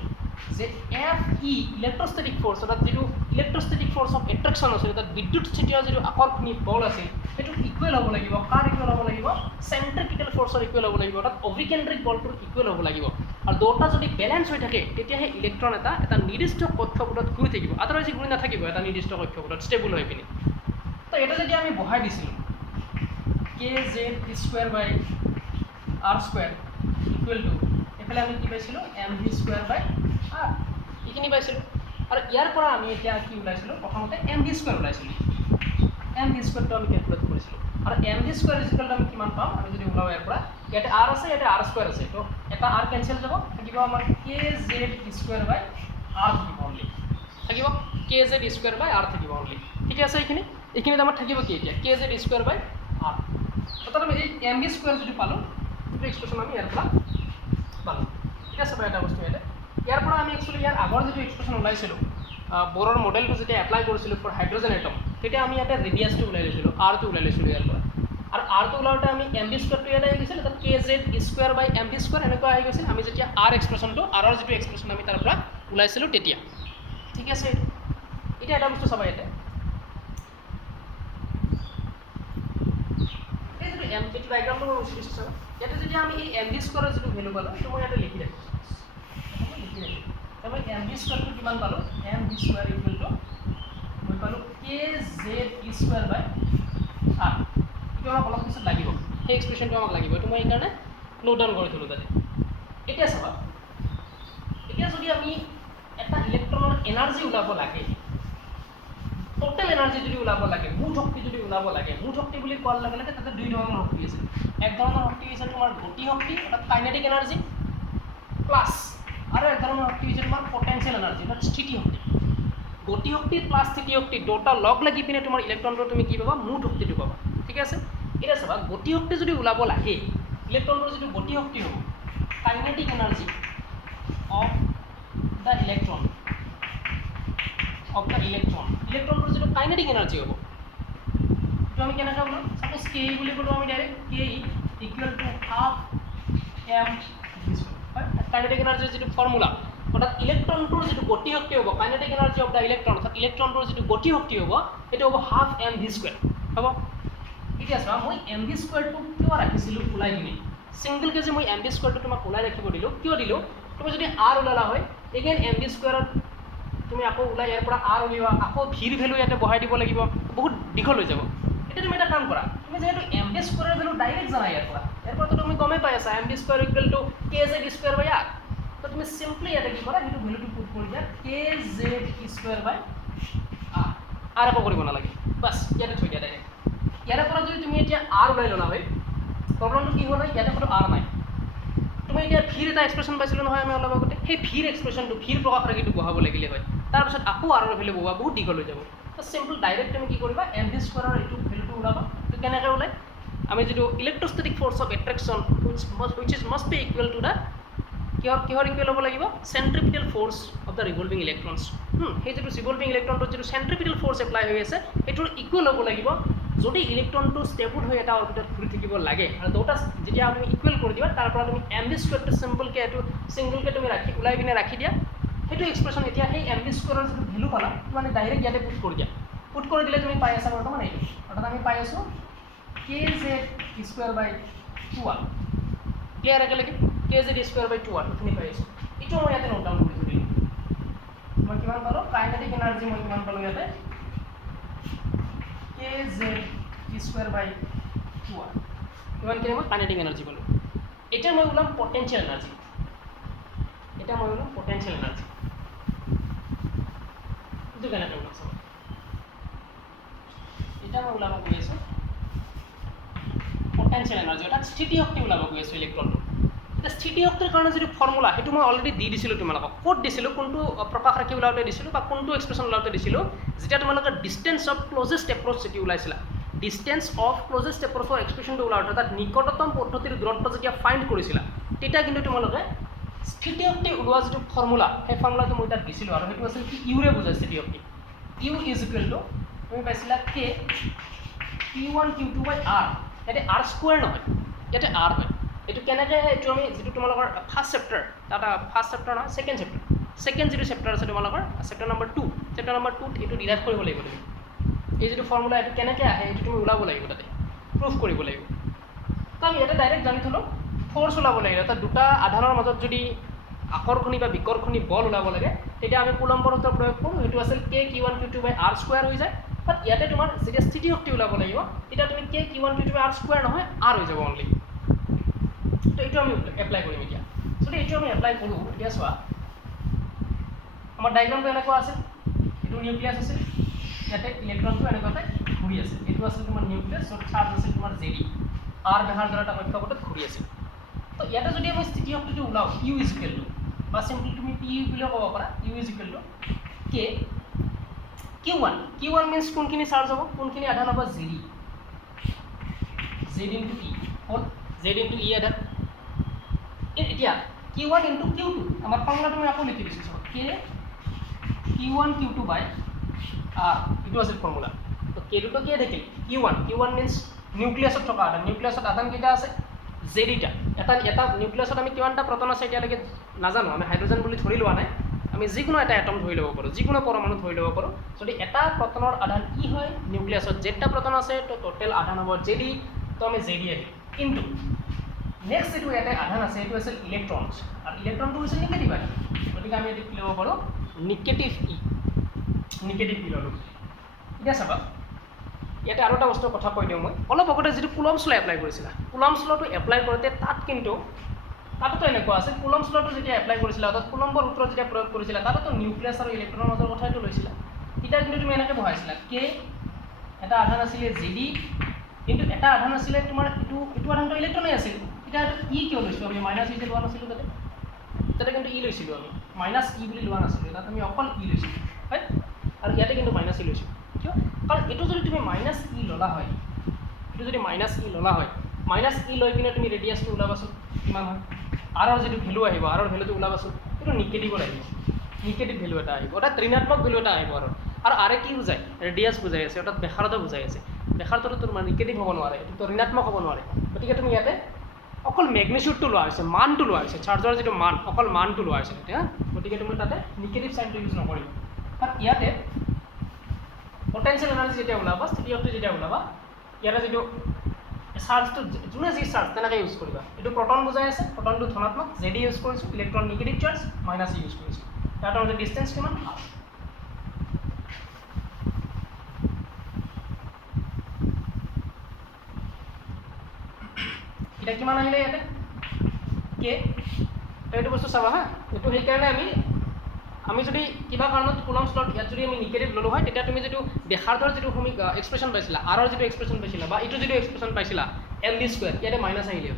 যে এফ ই ইলেক্ট্ৰষ্টেটিক ফ'ৰ্চ অৰ্থাৎ যিটো ইলেক্ট্ৰষ্টেটিক ফ'ৰ্চ অফ এট্ৰেকশ্যন আছিল অৰ্থাৎ বিদ্যুৎস্থিতীয় যিটো আকৰ্ষণী বল আছিল সেইটো ইকুৱেল হ'ব লাগিব, কাৰ ইকুৱেল হ'ব লাগিব চেণ্ট্ৰিপিটেল ফ'ৰ্চৰ ইকুৱেল হ'ব লাগিব, অৰ্থাৎ অভিকেন্দ্ৰিক বলটোৰ ইকুৱেল হ'ব লাগিব। আৰু দুয়োটা যদি বেলেঞ্চ হৈ থাকে তেতিয়াহে ইলেক্ট্ৰন এটা নিৰ্দিষ্ট কক্ষপথত ঘূৰি থাকিব, আদাৰৱাইজ ঘূৰি নাথাকিব এটা নিৰ্দিষ্ট কক্ষপথত ষ্টেবল হৈ পিনি। তো এটা যদি আমি বহাই দিছিলোঁ K Z square by R square equal to এইফালে আমি কি পাইছিলোঁ M V square by R এইখিনি পাইছিলোঁ। আৰু ইয়াৰ পৰা আমি এতিয়া কি ওলাইছিলোঁ প্ৰথমতে এম ভি স্কুৱেৰ ওলাইছিলোঁ, এম ভি স্কুৱেৰটো আমি কেলকুলেট কৰিছিলোঁ। আৰু এম ভি স্কুৱেৰ ইকুৱেলটো আমি কিমান পাম, আমি যদি ওলাওঁ ইয়াৰ পৰা ইয়াতে আৰ আছে ইয়াতে আৰ স্কুৱেৰ আছে, তো এটা আৰ কেঞ্চেল যাব, থাকিব আমাৰ কে জেড স্কুৱেৰ বাই আৰ থাকিব অনলি, থাকিব কে জেড স্কুৱেৰ বাই আৰ থাকিব অনলি, ঠিকে আছে। এইখিনিত আমাৰ থাকিব কি এতিয়া কে জেড স্কুৱেৰ বাই আৰ, অৰ্থাৎ আমি এই এম ভি স্কুৱেৰ যদি পালোঁ সেইটো এক্সপ্ৰেশ্যন আমি ইয়াৰ পৰা পালোঁ, ঠিক আছে বাৰু এটা বস্তু ইয়াতে। ইয়াৰ পৰা আমি একচুৱেলি ইয়াৰ আগৰ যিটো এক্সপ্ৰেশ্যন ওলাইছিলোঁ বৰৰ মডেলটো যেতিয়া এপ্লাই কৰিছিলোঁ ফৰ হাইড্ৰজেন এটম, তেতিয়া আমি ইয়াতে ৰেডিয়াছটো ওলাই লৈছিলোঁ, আৰটো ওলাই লৈছিলোঁ ইয়াৰ পৰা, আৰু আৰটো ওলাওঁতে আমি এম ভি স্কুৱেৰটো ইয়াতে আহি গৈছিল, তাত কে জেড স্কুৱেৰ বাই এম ভি স্কুৱেৰ এনেকুৱা আহি গৈছিল আমি যেতিয়া আৰ এক্সপ্ৰেশ্যনটো আৰৰ যিটো এক্সপ্ৰেশ্যন আমি তাৰ পৰা ওলাইছিলোঁ তেতিয়া, ঠিক আছে। এতিয়া এটা বস্তু চাবা ইয়াতে এই যিটো এম ভি ডাইগ্ৰামটো মই উচি দিছোঁ চাবা, ইয়াতে যদি আমি এই এম ভি স্কুৱেৰৰ যিটো ভেলু পালোঁ সেইটো মই ইয়াতে লিখি ৰাখিছোঁ, মই এম ভি স্কুৱেৰটো কিমান পালোঁ, M V square equal to মই পালোঁ K Z square by R, এইটো আমাক অলপ পিছত লাগিব, সেই এক্সপ্ৰেশ্যনটো আমাক লাগিব, এইটো মই সেইকাৰণে নোট ডাউন কৰি থ'লোঁ তাতে। এতিয়া চাবা, এতিয়া যদি আমি এটা ইলেক্ট্ৰনৰ এনাৰ্জি ওলাব লাগে, টোটেল এনাৰ্জি যদি ওলাব লাগে, মুঠ শক্তি যদি ওলাব লাগে, মুঠ শক্তি বুলি কোৱাৰ লগে লগে তাতে দুই ধৰণৰ শক্তি আছে। এক ধৰণৰ শক্তি হৈছে তোমাৰ গতি শক্তি অৰ্থাৎ কাইনেটিক এনাৰ্জি প্লাছ, আৰু এক ধৰণৰ শক্তি হৈছে তোমাৰ পটেঞ্চিয়েল এনাৰ্জি অৰ্থাৎ স্থিতি শক্তি। গতি শক্তি প্লাছ স্থিতি শক্তি দুটা লগ লাগি পিনে তোমাৰ ইলেক্ট্ৰনটো তুমি কি পাবা মুঠ শক্তিটো পাবা, ঠিক আছে। এতিয়া চাবা গতি শক্তি যদি ওলাব লাগে, ইলেক্ট্ৰনটোৰ যিটো গতি শক্তি হ'ব kinetic energy of the electron, ইলেক্ট্ৰনটোৰ যিটো কাইনেটিক এনাৰ্জি হ'ব তো আমি কেনেকৈ ওলাম সাপোজ কে বুলি ক'লো আমি direct K equal to half M V square হয় কাইনেটিক এনাৰ্জিৰ যিটো ফৰ্মুলা অৰ্থাৎ ইলেক্ট্ৰনটোৰ যিটো গতি শক্তি হ'ব kinetic energy of the electron অৰ্থাৎ ইলেক্ট্ৰনটোৰ যিটো গতি শক্তি হ'ব সেইটো হ'ব হাফ এম ভি স্কোৱাৰ হ'ব এতিয়া চোৱা মই এম ভি স্কোৱাৰটো কিয় ৰাখিছিলোঁ ওলাই কিনে সিংগল যে মই এম ভি স্কোৱাৰটো তোমাক ওলাই ৰাখিব দিলোঁ কিয় দিলোঁ তুমি যদি আৰ ওলালা হয় এগেইন এম ভি স্কোৱাৰত তুমি আকৌ ওলাই ইয়াৰ পৰা আৰ উলিওৱা আকৌ ভিৰ ভেলু ইয়াতে বহাই দিব লাগিব বহুত দীঘল হৈ যাব এতিয়া তুমি এটা কাম কৰা তুমি যেহেতু এম ভি স্কোৱাৰৰ ভেলু ডাইৰেক্ট জানা ইয়াৰ পৰাতো তুমি গমেই পাই আছা M V square equal to K Z square by R তো তুমি সিম্পলি ইয়াতে কি কৰা সেইটো ভেলুটো পুট কৰি দিয়া কে জেড স্কোৱাৰ বাই আৰ আকৌ কৰিব নালাগে বাছ ইয়াতে থৈ দিয়া ডাইৰেক্ট ইয়াৰ পৰা যদি তুমি এতিয়া আৰ ওলাই ল'লা হয় প্ৰব্লেমটো কি হ'ল ইয়াতে কোনো আৰ নাই তুমি এতিয়া ভিৰ এটা এক্সপ্ৰেশ্যন পাইছিলোঁ নহয় আমি অলপ আগতে সেই ভিৰ এক্সপ্ৰেশ্যনটো ভিৰ প্ৰকাশ ৰাখিটো বহাব লাগিলে হয় তাৰপিছত আকৌ আৰৰ ভেলু বহোৱা বহুত দীঘল হৈ যাব তো চিম্পল ডাইৰেক্ট তুমি কি কৰিবা এম ভি স্কোৱাৰৰ এইটো ভেলুটো ওলাবা তো কেনেকৈ ওলাই আমি যিটো electrostatic force of attraction which is must be equal to the কিহৰ ইকুৱেল হ'ব লাগিব centripetal force of the revolving electrons সেই যিটো ৰিভলভিং ইলেক্ট্ৰনটোত যিটো চেণ্ট্ৰিপিটেল ফ'ৰ্চ এপ্লাই হৈ আছে সেইটোৰ ইকুৱেল হ'ব লাগিব যদি ইলেক্ট্ৰনটো ষ্টেবল হৈ এটা অৰ্বিটত ঘূৰি থাকিব লাগে আৰু দুটা যেতিয়া তুমি ইকুৱেল কৰি দিবা তাৰ পৰা তুমি এম ভি স্কোৱাৰটো চিম্পলকৈ এইটো ছিংগলকৈ তুমি ওলাই কিনে ৰাখি দিয়া সেইটো এক্সপ্ৰেশ্যন এতিয়া সেই এম ভি স্কোৱাৰৰ যিটো ভেলু পালা মানে ডাইৰেক্ট ইয়াতে পুট কৰি দিয়া পুট কৰি দিলে তুমি পাই আছা বৰ্তমান এইটো অৰ্থাৎ আমি পাই আছোঁ কে জেড স্কোৱাৰ বাই 2r ক্লিয়াৰ একেলগে কে জেড স্কোৱাৰ বাই 2r তুমি পাই আছোঁ এইটো মই ইয়াতে নোট ডাউন কৰি দিলোঁ মই কিমান পালোঁ কাইনেটিক এনাৰ্জি মই কিমান পালোঁ ইয়াতে কে জেড স্কোৱাৰ বাই 2r কিমানখিনি মই কাইনেটিক এনাৰ্জি পালোঁ এতিয়া মই ওলাম পটেঞ্চিয়েল এনাৰ্জি এটা মই ওলাম পটেঞ্চিয়েল এনাৰ্জি এইটো কেনেকৈ ওলাম চাব এটা মই ওলাব গৈ আছোঁ পটেঞ্চিয়েল এনাৰ্জি অৰ্থাৎ স্থিতি শক্তি ওলাব গৈ আছোঁ ইলেক্ট্ৰনটো এতিয়া স্থিতি শক্তিৰ কাৰণে যিটো ফৰ্মুলা সেইটো মই অলৰেডি দি দিছিলোঁ তোমালোকক ক'ত দিছিলোঁ কোনটো প্ৰকাশ ৰাখি ওলাওঁতে দিছিলোঁ বা কোনটো এক্সপ্ৰেশ্যন ওলাওঁতে দিছিলোঁ যেতিয়া তোমালোকে ডিষ্টেঞ্চ অফ ক্লজেষ্ট এপ্ৰ'চ যেতিয়া ওলাইছিলা ডিষ্টেঞ্চ অফ ক্লজেষ্ট এপ্ৰ'চৰ এক্সপ্ৰেশ্যনটো ওলাওঁতে অৰ্থাৎ নিকটতম পদ্ধতিৰ দূৰত্ব যেতিয়া ফাইণ্ড কৰিছিলা তেতিয়া কিন্তু তোমালোকে স্থিতি শক্তি ওলোৱা যিটো ফৰ্মুলা সেই ফৰ্মুলাটো মই তাত দিছিলোঁ আৰু সেইটো আছিল কি ইউৰে বুজায় স্থিতি শক্তি ইউ ইজ ইকুৱেল টু তুমি পাইছিলা কে Q1 Q2 বাই আৰ ইয়াতে আৰ স্কোৱাৰ নহয় ইয়াতে আৰ হয় এইটো কেনেকৈ এইটো আমি যিটো তোমালোকৰ ফাৰ্ষ্ট চেপ্টাৰ তাত ফাৰ্ষ্ট চেপ্টাৰ নহয় ছেকেণ্ড যিটো চেপ্টাৰ আছে তোমালোকৰ চেপ্টাৰ নম্বৰ 2 এইটো ডিৰাইভ কৰিব লাগিব তুমি এই যিটো ফৰ্মুলা এইটো কেনেকৈ আহে এইটো তুমি ওলাব লাগিব তাতে প্ৰুফ কৰিব লাগিব তো আমি ইয়াতে ডাইৰেক্ট জানি থ'লোঁ ফ'ৰ্চ ওলাব লাগিব অৰ্থাৎ দুটা আধানৰ মাজত যদি আকৰ্ষণী বা বিকৰ্ষণী বল ওলাব লাগে তেতিয়া আমি কুলম্বৰ সূত্ৰ প্ৰয়োগ কৰোঁ সেইটো আছিল কে Q1 Q2 বাই আৰ স্কোৱাৰ হৈ যায় বাট ইয়াতে তোমাৰ যেতিয়া স্থিতি শক্তি ওলাব লাগিব তেতিয়া তুমি কে Q1 Q2 বাই আৰ স্কোৱাৰ নহয় আৰ হৈ যাব অনলি তো এইটো আমি এপ্লাই কৰিম এতিয়া যদি এইটো আমি এপ্লাই কৰোঁ এতিয়া চোৱা আমাৰ ডায়গ্ৰামটো এনেকুৱা আছিল এইটো নিউক্লিয়াছ আছিল ইয়াতে ইলেক্ট্ৰনটো এনেকুৱাতে ঘূৰি আছে এইটো আছিল তোমাৰ নিউক্লিয়াছ য'ত চাৰ্জ আছিল তোমাৰ জেডি আৰ বেহাৰ দ্বাৰা এটা কক্ষপথত ঘূৰি আছিল তো ইয়াতে যদি আমি স্থিতি শক্তিটো ওলাওঁ ইউ ইজ ইকুৱেল টু বা চিম্পলি তুমি পি ইউ বুলিও ক'ব পাৰা U is equal to K Q1 means কোনখিনি চাৰ্জ হ'ব কোনখিনি আধান হ'ব জেডি জেড ইনটু ই হ'ল জেড ইনটু ই আধান এতিয়া Q1 ইনটু Q2 আমাৰ ফৰ্মুলা তুমি আকৌ লিখি দিছোঁ চাওক কে Q1 Q2 বাই আৰ এইটো আছিল ফৰ্মুলা তো কেটোতো কি থাকিল Q1 মিনছ নিউক্লিয়াছত থকা আধান নিউক্লিয়াছত আধান কেইটা আছে জেডিটা এটা নিউক্লিয়াছত আমি কিমানটা প্ৰটন আছে এতিয়ালৈকে নাজানো আমি হাইড্ৰজেন বুলি ধৰি লোৱা নাই আমি যিকোনো এটা এটম ধৰি ল'ব পাৰোঁ যিকোনো পৰমাণু ধৰি ল'ব পাৰোঁ যদি এটা প্ৰটনৰ আধান ই হয় নিউক্লিয়াছত যেটা প্ৰটন আছে তো টোটেল আধান হ'ব জেডি তো আমি জেডি আহিম কিন্তু নেক্সট যিটো ইয়াতে আধান আছে এইটো আছিল ইলেক্ট্ৰনছ আৰু ইলেক্ট্ৰনটো হৈছে নিগেটিভ আধান গতিকে আমি এইটো কি ল'ব পাৰোঁ নিগেটিভ ই ল'লোঁ এতিয়া চাবা ইয়াতে আৰু এটা বস্তুৰ কথা কৈ দিওঁ মই অলপ আগতে যিটো কুলম্বছ ল' এপ্লাই কৰিছিলা কুলম্বছ ল'টো এপ্লাই কৰোঁতে তাতোতো এনেকুৱা আছিল কুলম্বছ ল'টো যেতিয়া এপ্লাই কৰিছিলা অৰ্থাৎ কুলম্বৰ সূত্ৰ যেতিয়া প্ৰয়োগ কৰিছিলা তাতোতো নিউক্লিয়াছ আৰু ইলেক্ট্ৰনৰ মাজৰ কথাইতো লৈছিলা তেতিয়া কিন্তু তুমি এনেকৈ বহাইছিলা কে এটা আধান আছিলে জেডি কিন্তু এটা আধান আছিলে তোমাৰ এইটো আধানটো ইলেক্ট্ৰনেই আছিল এতিয়া ই কিয় লৈছোঁ আমি মাইনাছ ই যে লোৱা নাছিলোঁ তাতে কিন্তু ই লৈছিলোঁ আমি মাইনাছ ই বুলি লোৱা নাছিলোঁ তাত আমি অকল ই লৈছিলোঁ হয় আৰু ইয়াতে কিন্তু মাইনাছ ই লৈছোঁ কিয় কাৰণ এইটো যদি তুমি মাইনাছ ই ল'লা হয় মাইনাছ ই লৈ কিনে তুমি ৰেডিয়াছটো ওলাবাচোন কিমান হয় আৰৰ যিটো ভেলু আহিব আৰৰ ভেলুটো ওলাবাচোন এইটো নিগেটিভত আহিব নিগেটিভ ভেলু এটা আহিব অৰ্থাৎ ঋণাত্মক ভেলু এটা আহিব আৰু আৰু আৰে কি বুজায় ৰেডিয়াছ বুজাই আছে অৰ্থাৎ ব্যাসাৰ্ধ বুজাই আছে ব্যাসাৰ্ধটো তোমাৰ নিগেটিভ হ'ব নোৱাৰে এইটো ঋণাত্মক হ'ব নোৱাৰে গতিকে তুমি ইয়াতে অকল মেগনিচিউডটো লোৱা হৈছে মানটো লোৱা হৈছে চাৰ্জৰ যিটো মান অকল মানটো লোৱা হৈছে তেতিয়া গতিকে তুমি তাতে নিগেটিভ চাইনটো ইউজ নকৰিবা আৰু ইয়াতে পটেনচিয়েল এনাৰ্জি যেতিয়া ওলাবা স্থিতি শক্তি যেতিয়া ওলাবা ইয়াতে যিটো চাৰ্জটো যোনে যি চাৰ্জ তেনেকৈ ইউজ কৰিবা এইটো প্ৰটন বুজাই আছে প্ৰটনটো ধনাত্মক জেডি ইউজ কৰিছোঁ electron negative charge minus use কৰিছোঁ তাৰ মাজত ডিষ্টেঞ্চ কিমান এটা কিমান আহিলে ইয়াতে কে এইটো বস্তু চাবা হা এইটো সেইকাৰণে আমি যদি কিবা কাৰণত কুলম স্লট ইয়াত যদি আমি নিগেটিভ ল'লোঁ হয় তেতিয়া তুমি যিটো ব্যাসাৰ্ধৰ যিটো এক্সপ্ৰেশ্যন পাইছিলা আৰৰ যিটো এক্সপ্ৰেশ্যন পাইছিলা বা এইটো যিটো এক্সপ্ৰেশ্যন পাইছিলা এল ডি স্কুৱেৰ ইয়াতে মাইনাছ আহিলে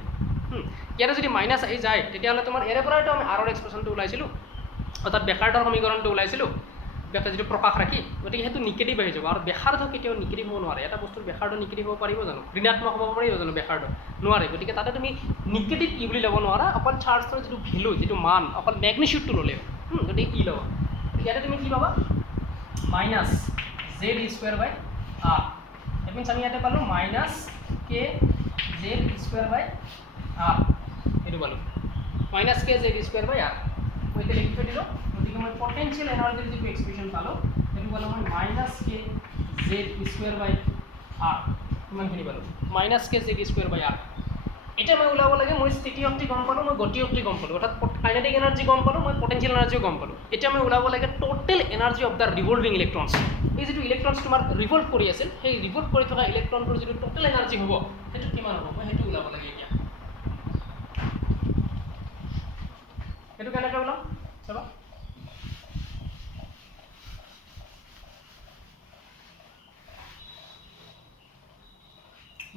ইয়াতে যদি মাইনাছ আহি যায় তেতিয়াহ'লে তোমাৰ ইয়াৰে পৰাইতো আমি আৰৰ এক্সপ্ৰেশ্যনটো ওলাইছিলোঁ অৰ্থাৎ ব্যাসাৰ্ধৰ সমীকৰণটো ওলাইছিলোঁ যিটো প্ৰকাশ ৰাখি গতিকে সেইটো নিগেটিভ আহি যাব আৰু ব্যাসাৰ্ধ কেতিয়াও নিগেটিভ হ'ব নোৱাৰে এটা বস্তুৰ ব্যাসাৰ্ধ নিগেটিভ হ'ব পাৰিব জানো ঋণাত্মক হ'ব পাৰিব জানো ব্যাসাৰ্ধ নোৱাৰে গতিকে তাতে তুমি নিগেটিভ ই বুলি ল'ব নোৱাৰা অকল চাৰ্জৰ যিটো ভেলু যিটো মান অকল মেগনিচিউডটো ল'লে গতিকে ই ল'বা ইয়াতে তুমি কি পাবা minus Z square by R that means আমি ইয়াতে পালোঁ minus K Z square by R এইটো পালোঁ minus K Z square by R মই এতিয়া লিখি থৈ দিলোঁ গতিকে মই পটেনচিয়েল এনাৰ্জিৰ যিটো এক্সপ্ৰেশ্যন পালোঁ সেইটো পালোঁ মই minus K Z square by R ইমানখিনি পালোঁ minus K Z square by R এতিয়া মই ওলাব লাগে মই স্থিতি শক্তি গম পালোঁ মই গতি শক্তি গম পালোঁ অৰ্থাৎ কাইনেটিক এনাৰ্জি গম পালোঁ মই পটেনচিয়েল এনাৰ্জিও গম পালোঁ এতিয়া মই ওলাব লাগে total energy of the revolving electrons এই যিটো ইলেক্ট্ৰনছ তোমাৰ ৰিভল্ভ কৰি আছিল সেই ৰিভল্ভ কৰি থকা ইলেক্ট্ৰনটোৰ যিটো টোটেল এনাৰ্জি হ'ব সেইটো কিমান হ'ব মই সেইটো ওলাব লাগে এতিয়া সেইটো কেনেকৈ ওলাম চাবা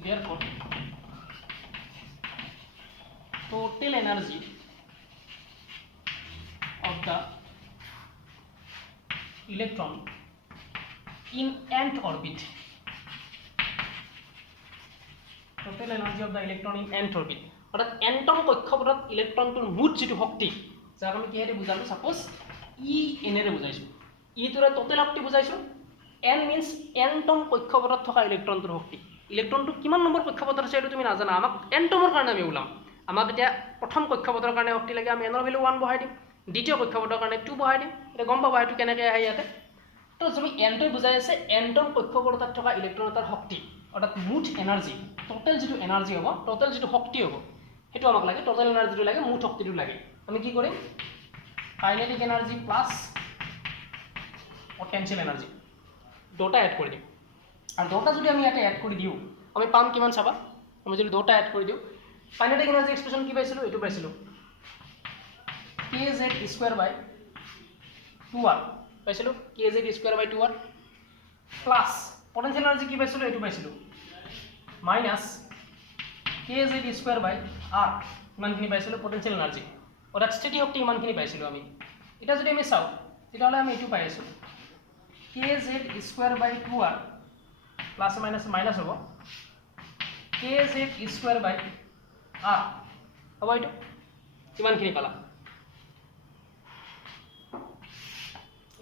therefore total energy of the electron in nth orbit total energy of the electron in nth orbit অর্থাৎ এনটম কক্ষপথত ইলেক্ট্ৰনটোৰ মুঠ যিটো শক্তি যাক আমি কিহেৰে বুজালোঁ সাপোজ ই এনেৰে বুজাইছোঁ ইটোৰে টোটেল শক্তি বুজাইছোঁ এন মিনছ এনটম কক্ষপথত থকা ইলেক্ট্ৰনটোৰ শক্তি ইলেক্ট্ৰনটো কিমান নম্বৰ কক্ষপথত আছে এইটো তুমি নাজানা আমাক এনটমৰ কাৰণে আমি ওলাম আমাক এতিয়া প্ৰথম কক্ষপথৰ কাৰণে শক্তি লাগে আমি এনৰ ভেলু 1 বহাই দিম দ্বিতীয় কক্ষপথৰ কাৰণে 2 বহাই দিম এটা গম পাবা এইটো কেনেকৈ আহে ইয়াতে তো তুমি এনটো বুজাই আছে এনটম কক্ষপথত থকা ইলেক্ট্ৰন এটাৰ শক্তি অৰ্থাৎ মুঠ এনাৰ্জি টোটেল যিটো এনাৰ্জি হ'ব টোটেল যিটো শক্তি হ'ব সেইটো আমাক লাগে টোটেল এনাৰ্জিটো লাগে মুঠ শক্তিটো লাগে আমি কি কৰিম kinetic energy plus potential energy দুটা এড কৰি দিম আৰু দুটা যদি আমি ইয়াতে এড কৰি দিওঁ আমি পাম কিমান চাবা আমি যদি দুটা এড কৰি দিওঁ কাইনেটিক এনাৰ্জি এক্সপ্ৰেশ্যন কি পাইছিলোঁ এইটো পাইছিলোঁ কে জেড স্কুৱেৰ বাই 2r পাইছিলোঁ কে জেড স্কুৱেৰ বাই 2r প্লাছ পটেনচিয়েল এনাৰ্জি কি পাইছিলোঁ এইটো পাইছিলোঁ minus K Z square by R ইমানখিনি পাইছিলোঁ পটেনচিয়েল এনাৰ্জি অৰ্থাৎ স্থিতি শক্তি ইমানখিনি পাইছিলোঁ আমি এতিয়া যদি আমি চাওঁ তেতিয়াহ'লে আমি এইটো পাই আছোঁ কে জেড স্কুৱেৰ বাই 2r প্লাছ মাইনাছ মাইনাছ হ'ব কে জেড স্কুৱেৰ বাই আৰ হ'ব এইটো কিমানখিনি পালা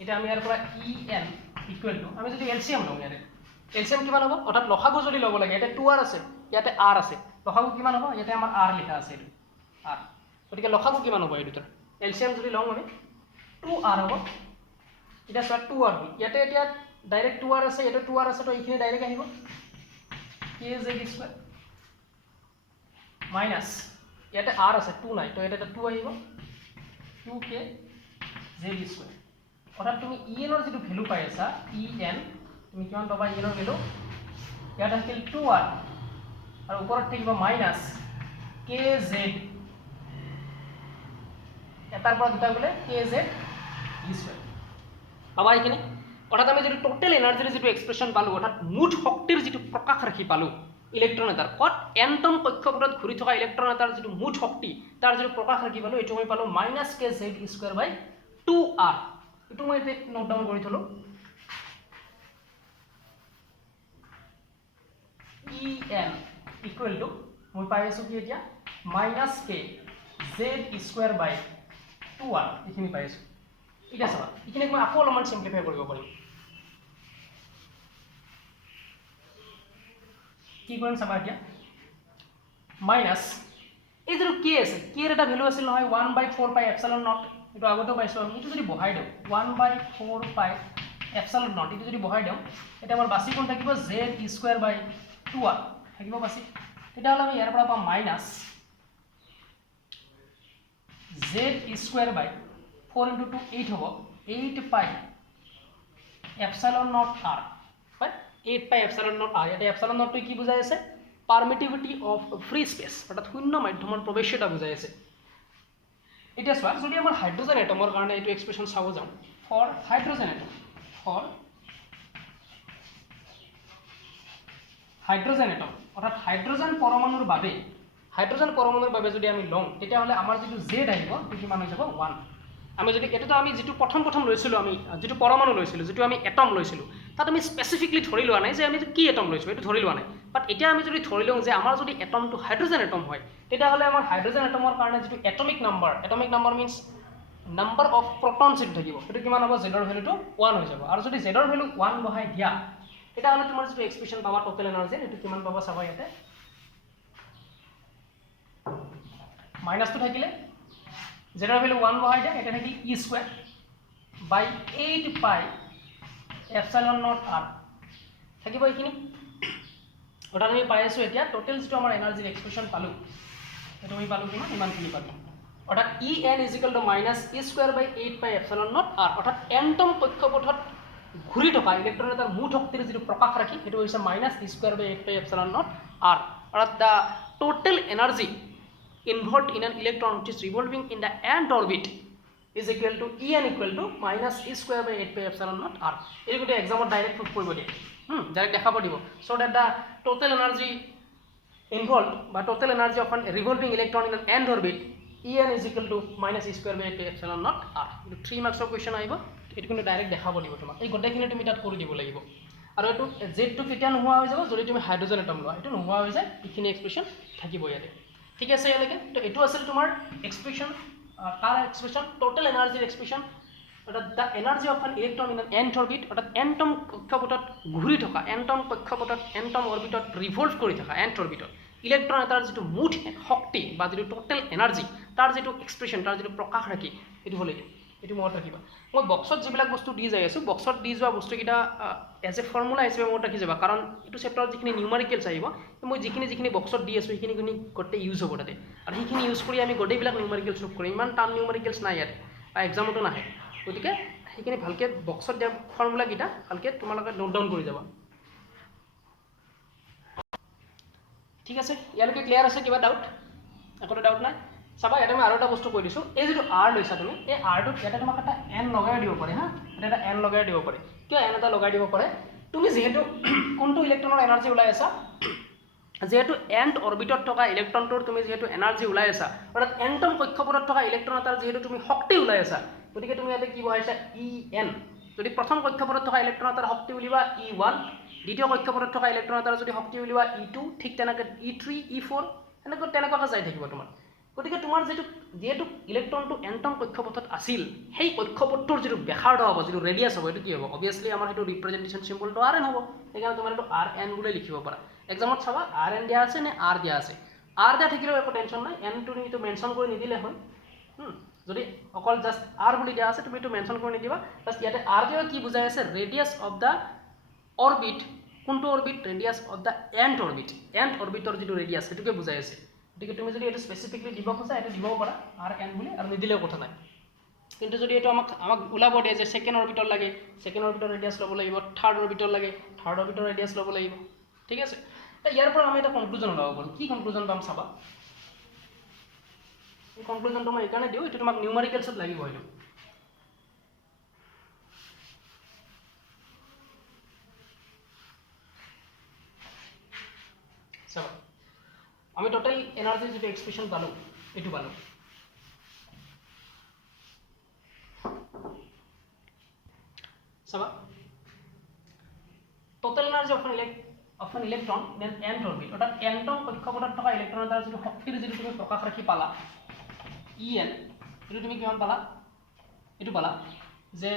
এতিয়া আমি ইয়াৰ পৰা ই এন ইকুৱেল টু আমি যদি এলচিএম লওঁ ইয়াতে এলচিএম কিমান হ'ব অৰ্থাৎ লসাগু যদি ল'ব লাগে ইয়াতে 2r আছে ইয়াতে r আছে লসাগু কিমান হ'ব ইয়াতে আমাৰ r লিখা আছে এইটো r গতিকে লসাগু কিমান হ'ব এই দুটাৰ এলচিএম যদি লওঁ আমি 2r হ'ব এতিয়া চোৱা 2r হ'ল ইয়াতে এতিয়া ডাইৰেক্ট 2r আছে ইয়াতে 2r আছে তো এইখিনি ডাইৰেক্ট আহিব কে জেড স্কুৱেৰ মাইনাছ ইয়াতে r আছে 2 নাই তো ইয়াতে 2 আহিব 2k জেড স্কুৱেৰ অৰ্থাৎ তুমি ই এনৰ যিটো ভেলু পাই আছা ই এন তুমি কিমান পাবা ই এনৰ ভেলু ইয়াত আছিল 2r আৰু ওপৰত থাকিব মাইনাছ কে জেড এটাৰ পৰা দুটা গ'লে কে জেড স্কুৱেৰ পাবা এইখিনি অৰ্থাৎ আমি যিটো টোটেল এনাৰ্জিৰ যিটো এক্সপ্ৰেশ্যন পালোঁ অৰ্থাৎ মুঠ শক্তিৰ যিটো প্ৰকাশ ৰাখি পালোঁ ইলেক্ট্ৰন এটাৰ ক'ত এনটম কক্ষপথত ঘূৰি থকা ইলেক্ট্ৰন এটাৰ যিটো মুঠ শক্তি তাৰ যিটো প্ৰকাশ ৰাখি পালোঁ এইটো আমি পালোঁ মাইনাছ কে জেড স্কুৱেৰ বাই 2r এইটো মই এতিয়া নোট ডাউন কৰি থলোঁ ই এন ইকুৱেল টু মই পাই আছোঁ কি এতিয়া মাইনাছ কে জেড স্কুৱেৰ বাই 2r এইখিনি পাই আছোঁ এতিয়া চাবা এইখিনিক মই আকৌ অলপমান চিম্প্লিফাই কৰিব পাৰিম কি কৰিম চাবা এতিয়া মাইনাছ এই যে কি আছে কি এর এটা ভ্যালু আছিল নহয় 1/4 পাই এপসাইলন নট এটো আগতেও পাইছো আমি এটো যদি বহাই দিও 1/4 পাই এপসাইলন নট এটো যদি বহাই দিও এটা আমাৰ বাছি কোন থাকিব z²/2r থাকিব বাছি এটা হলো আমি ইয়াৰ পৰা পাম মাইনাছ z²/4 * 2 8 হ'ব 8 পাই এপসাইলন নট r হয় 8 পাই এপসাইলন নট r এটা এপসাইলন নট কি বুজাই আছে পারমিটিভিটি অফ ফ্রি স্পেস অর্থাৎ শূন্য মাধ্যমৰ প্ৰৱেশতা বুজাই আছে এতিয়া চোৱা যদি আমাৰ হাইড্ৰোজেন এটমৰ কাৰণে এইটো এক্সপ্ৰেছন চাব যাওঁ ফৰ হাইড্ৰোজেন এটম অৰ্থাৎ হাইড্ৰোজেন পৰমাণুৰ বাবে যদি আমি লওঁ তেতিয়াহ'লে আমাৰ যিটো জেড আহিব সেইটো কিমান হৈ যাব 1 আমি যদি এটোটা আমি যেটো প্ৰথম লৈছিলো আমি যেটো পৰমাণু লৈছিলো যেটো আমি এটম লৈছিলো তাত আমি স্পেসিফিকলি ধৰি লোৱা নাই যে আমি কি এটম লৈছো এটো ধৰি লোৱা নাই বাট এতিয়া আমি যদি ধৰি লওঁ যে আমাৰ যদি এটমটো হাইড্ৰোজেন এটম হয় তেতিয়াহ'লে আমাৰ হাইড্ৰোজেন এটমৰ কাৰণে যেটো atomic number means number of protons যেটো থাকিব সেইটো কিমান হ'ব জেডৰ ভ্যালুটো 1 হৈ যাব আৰু যদি জেডৰ ভ্যালু 1 বহাই দিয়া তেতিয়াহ'লে তোমাৰ যেটো এক্সপ্ৰেছন পাবা টোটাল এনাৰ্জি এটো কিমান পাবা চাবা ইয়াতে মাইনাসটো থাকিলে জেডৰ ভ্যালু 1 বহাই দিয়া এটা থাকিল e²/8 pi epsilon not r থাকিব এইখিনি ওটা আমি পাই আছো এতিয়া টোটাল যেটো আমাৰ এনাৰ্জিৰ এক্সপ্ৰেছন পালো এটো আমি পালো কিমান ইমানখিনি পালো অৰ্থাৎ En = -e²/8 pi epsilon not r অৰ্থাৎ এটম কক্ষপথত ঘূৰি থকা ইলেক্ট্ৰন এটাৰ মুঠ শক্তিৰ যেটো প্ৰকাশ ৰাখি হেতু হৈছে -e²/8 pi epsilon not r অৰ্থাৎ the total energy involved in an electron which is revolving in the ant orbit is equal to En -e²/8 pi epsilon not r এই গুটে এক্সামত ডাইৰেক্ট প্ৰুফ কৰিব দিয়ে ডাইৰেক্ট দেখাব দিব so that the total energy involved বা total energy of an revolving electron in an ant orbit En is equal to -e²/8 pi epsilon not r ಇದು 3 মাৰ্কছৰ question আহিব এটো কিন্তু ডাইৰেক্ট দেখাব দিব তোমাক এই গটেখিনি তুমি তাত কৰি দিব লাগিব আৰু এটো z টো কেতিয়া নোহোৱা হৈ যাব যদি তুমি হাইড্ৰোজেন এটম লোৱা এটো নোহোৱা হৈ যায় ইখিনি এক্সপ্ৰেছন থাকিব ইয়াতে ঠিক আছে ইয়ালৈকে তো এটো আছিল তোমাৰ এক্সপ্ৰেছন কাৰ এক্সপ্ৰেছন টোটাল এনাৰ্জিৰ এক্সপ্ৰেছন অৰ্থাৎ the energy of an electron in an nth orbit অৰ্থাৎ এটম কক্ষপথত ঘূৰি থকা এটম অৰবিটত ৰিভলভ কৰি থকা এন্ট অৰবিটত ইলেক্ট্ৰন এটাৰ যেটো মুঠ শক্তি বা যেটো টোটাল এনাৰ্জি তাৰ যেটো এক্সপ্ৰেছন তাৰ যেটো প্ৰকাশ ৰাখি এটো হলে এটো মনত ৰাখিবা মই বক্সত যিবিলাক বস্তু দি যাই আছো বক্সত দি যোৱা বস্তু কিটা এজ এ ফৰ্মুলা হিচাপে মনত ৰাখি যাবা কাৰণ এটো চেপ্টাৰত যিখিনি নিউমেৰিকেলছ আহিব মই যিখিনি বক্সত দি আছো সেইখিনি গটে ইউজ হ'ব তাতে আৰু সেইখিনি ইউজ কৰি আমি গটেবিলাক নিউমেৰিকেলছ লুক কৰিম ইমান টান নিউমেৰিকেলছ নাই ইয়াত বা এক্সামতো নাহে গতিকে সেইখিনি ভালকে বক্সত দিয়া ফৰ্মুলা কিটা ভালকে তোমালোকে নোট ডাউন কৰি যাবা ঠিক আছে ইয়ালৈকে ক্লিয়াৰ আছে কিবা ডাউট একো ডাউট নাই চাবা এটা মই আৰু এটা বস্তু কৈ দিছো এই যেটো r লৈছা তুমি এই r টো এটা তোমাক এটা n লগাই দিব পাৰে হা এটা n লগাই দিব পাৰে কিয় n এটা লগাই দিব পাৰে তুমি যেহেতু কোনটো ইলেক্ট্ৰনৰ এনাৰ্জি ওলাই আছা যেহেতু এন্ট অৰবিটত থকা ইলেক্ট্ৰনটোৰ তুমি যেহেতু এনাৰ্জি ওলাই আছা অৰ্থাৎ এটম কক্ষপথত থকা ইলেক্ট্ৰন এটাৰ যেহেতু তুমি শক্তি ওলাই আছা গতিকে তুমি ইয়াতে কি বহাইছা En যদি প্ৰথম কক্ষপথত থকা ইলেক্ট্ৰন এটাৰ শক্তি উলিবা E1 দ্বিতীয় কক্ষপথত থকা ইলেক্ট্ৰন এটাৰ যদি শক্তি উলিবা E2 ঠিক তেনেকৈ E3 E4 তেনেকৈ যাই থাকিব তোমাৰ গতিকে তোমাৰ যেহেতু ইলেক্ট্ৰনটো এটম কক্ষপথত আছিল সেই কক্ষপথটোৰ যেটো ব্যাসাৰ্ধ হ'ব যেটো ৰেডিয়াছ হ'ব এটো কি হ'ব অবিয়াসলি আমাৰ হেতু ৰিপ্ৰেজেন্টেশন সিম্বলটো Rn হ'ব সেইকাৰণে তোমাৰ এটো Rn বুলি লিখিব পাৰা এক্সামত চাবা Rn দিয়া আছে নে R দিয়া আছে R দিয়া থাকিলেও একো টেনচন নাই n টো নিটো মেনশন কৰি নিদিলে হয় যদি অকল জাস্ট R বুলি দিয়া আছে তুমি এটো মেনশন কৰি নিদিবা বাস ইয়াতে R দিয়া কি বুজাই আছে ৰেডিয়াছ অফ দা অৰবিট কোনটো orbit radius of the nth অৰবিটৰ যেটো ৰেডিয়াছ এটোকে বুজাই আছে গতিকে তুমি যদি এটো স্পেসিফিকলি দিব খোজা এটো দিব পাৰা Rn বুলি আৰু নিদিলেও কথা নাই কিন্তু যদি এটো আমাক উলাব দিয়ে যে সেকেন্ড অৰবিটৰ লাগে সেকেন্ড অৰবিটৰ ৰেডিয়াছ ল'ব লাগিব থাৰ্ড অৰবিটৰ লাগে থাৰ্ড অৰবিটৰ ৰেডিয়াছ ল'ব লাগিব ঠিক আছে ইয়াৰ পৰা আমি এটা কনক্লুজন ওলাব পাৰো কি কনক্লুজন পাম চাবা এই কনক্লুজনটো মই এখানে দিও এটো তোমাক নিউমেৰিকেলছত লাগিব হয়তো চাবা আমি টোটাল এনার্জি যেটা এক্সপ্রেশন পালো এটু পালো চাবা total energy of an electron in an ant orbit অর্থাৎ এটম কক্ষপথত থকা ইলেক্ট্ৰন এটাৰ যেটো শক্তিৰ যেটো তুমি প্ৰকাশ ৰাখি পালা En এটো তুমি কিমান পালা এটো পালা যে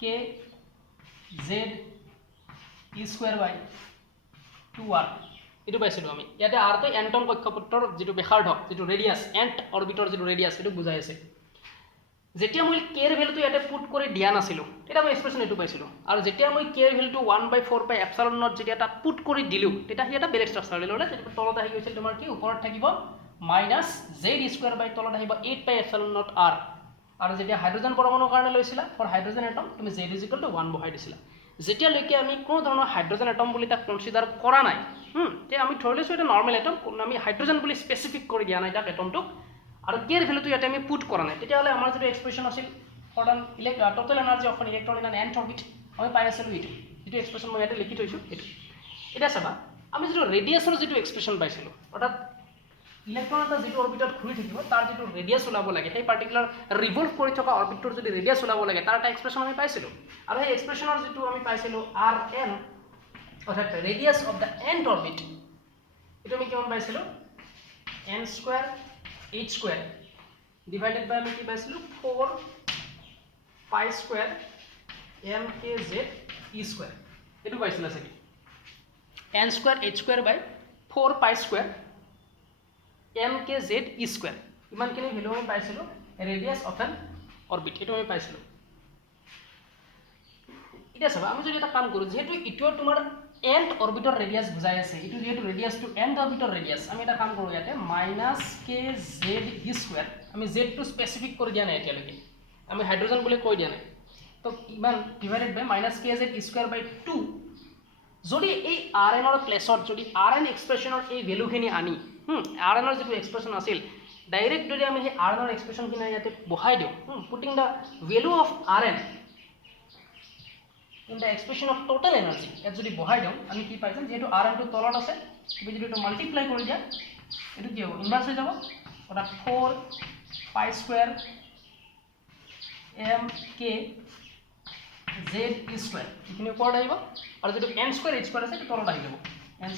-k z e² 2r এটো পাইছিলো আমি ইয়াতে r তো এন্টম কক্ষপথৰ যেটো ব্যাসাৰ্ধ যেটো ৰেডিয়াস এন্ট অৰবিটৰ যেটো ৰেডিয়াস এটো বুজাই আছে যেতিয়া মই k এৰ ভ্যালুটো ইয়াতে পুট কৰি দিয়া নাছিলো এটা মই এক্সপ্ৰেছন এটো পাইছিলো আৰু যেতিয়া মই k এৰ ভ্যালুটো 1/4 পাই এপসাইলন নট যেতিয়া এটা পুট কৰি দিলো তেতিয়া হি এটা বেলেগ ষ্ট্ৰাকচাৰ দিলে তেতিয়া তলত আহি গৈছিল তোমাৰ কি ওপৰত থাকিব মাইনাস z² বাই তলত আহিব 8 পাই এপসাইলন নট r আৰু যেতিয়া হাইড্ৰোজেন পৰমাণুৰ কাৰণে লৈছিলা ফৰ হাইড্ৰোজেন এটম তুমি z = 1 বহাই দিছিলা যেতিয়া লৈকে আমি কোনো ধৰণৰ হাইড্ৰোজেন এটম বুলি তাক কনসিডাৰ কৰা নাই তে আমি ধৰি লৈছো এটা নৰ্মেল এটম আমি হাইড্ৰোজেন বুলি স্পেসিফিক কৰি দিয়া নাই তাক এটমটো আৰু k এৰ ভ্যালুটো ইয়াতে আমি পুট কৰা নাই তেতিয়া হলে আমাৰ যেটো এক্সপ্ৰেছন আছিল for the total energy of an electron in an nth orbit আমি পাই আছিলো এটো এক্সপ্ৰেছন মই ইয়াতে লিখি থৈছো এটো এটা চাবা আমি যেটো ৰেডিয়াছৰ যেটো এক্সপ্ৰেছন পাইছিলো অৰ্থাৎ ইলেক্ট্ৰন এটা যেটো অৰবিটত ঘূৰি থাকিব তাৰ যেটো ৰেডিয়াছ ওলাব লাগে সেই পাৰ্টিকুলাৰ ৰিভলভ কৰি থকা অৰবিটৰ যদি ৰেডিয়াছ ওলাব লাগে তাৰ এটা এক্সপ্ৰেছন আমি পাইছিলো আৰু সেই এক্সপ্ৰেছনৰ যেটো আমি পাইছিলো rn অৰ্থাৎ radius of the nth orbit এটো আমি কিমান পাইছিলো n² h² ডিভাইডেড বাই আমি কি পাইছিলো 4 π² mkz e² এটো পাইছিলা সকি n² h² বাই 4 π² mkz e² ইমানখিনি ভ্যালু আমি পাইছিলো ৰেডিয়াছ অফ এন অৰবিট এটো আমি পাইছিলো এটা চাবা আমি যদি এটা কাম কৰো যেহেতু ইটো তোমাৰ nth অৰবিটৰ ৰেডিয়াছ বুজাই আছে ইটো যেহেতু ৰেডিয়াছ টু nth অৰবিটৰ ৰেডিয়াছ আমি এটা কাম কৰো ইয়াতে -kz e² আমি z টু স্পেসিফিক কৰি দিয়া নাই এতিয়ালৈকে আমি হাইড্ৰোজেন বুলি কৈ দিয়া নাই তো ইমান ডিভাইডেড বাই -kz e² বাই 2 যদি এই rn ৰ প্লেছত যদি rn এক্সপ্ৰেছনৰ এই ভ্যালুখিনি আনি rn ৰ যেটো এক্সপ্ৰেছন আছিল ডাইৰেক্ট যদি আমি এই rn ৰ এক্সপ্ৰেছনখিনি ইয়াতে বহাই দিও putting da value of rn in the expression of total energy এত যদি বহাই দিও আমি কি পাইছাম যেহেতু rn টো তলত আছে তুমি যদি এটো মাল্টিপ্লাই কৰি দিয়া এটো কি হ'ব ইনভাৰ্স হৈ যাব অৰ্থাৎ 4 π² mk z e² এখিনি ওপৰত আহিব আৰু যেটো n² h² আছে এটো তলত আহি যাব n²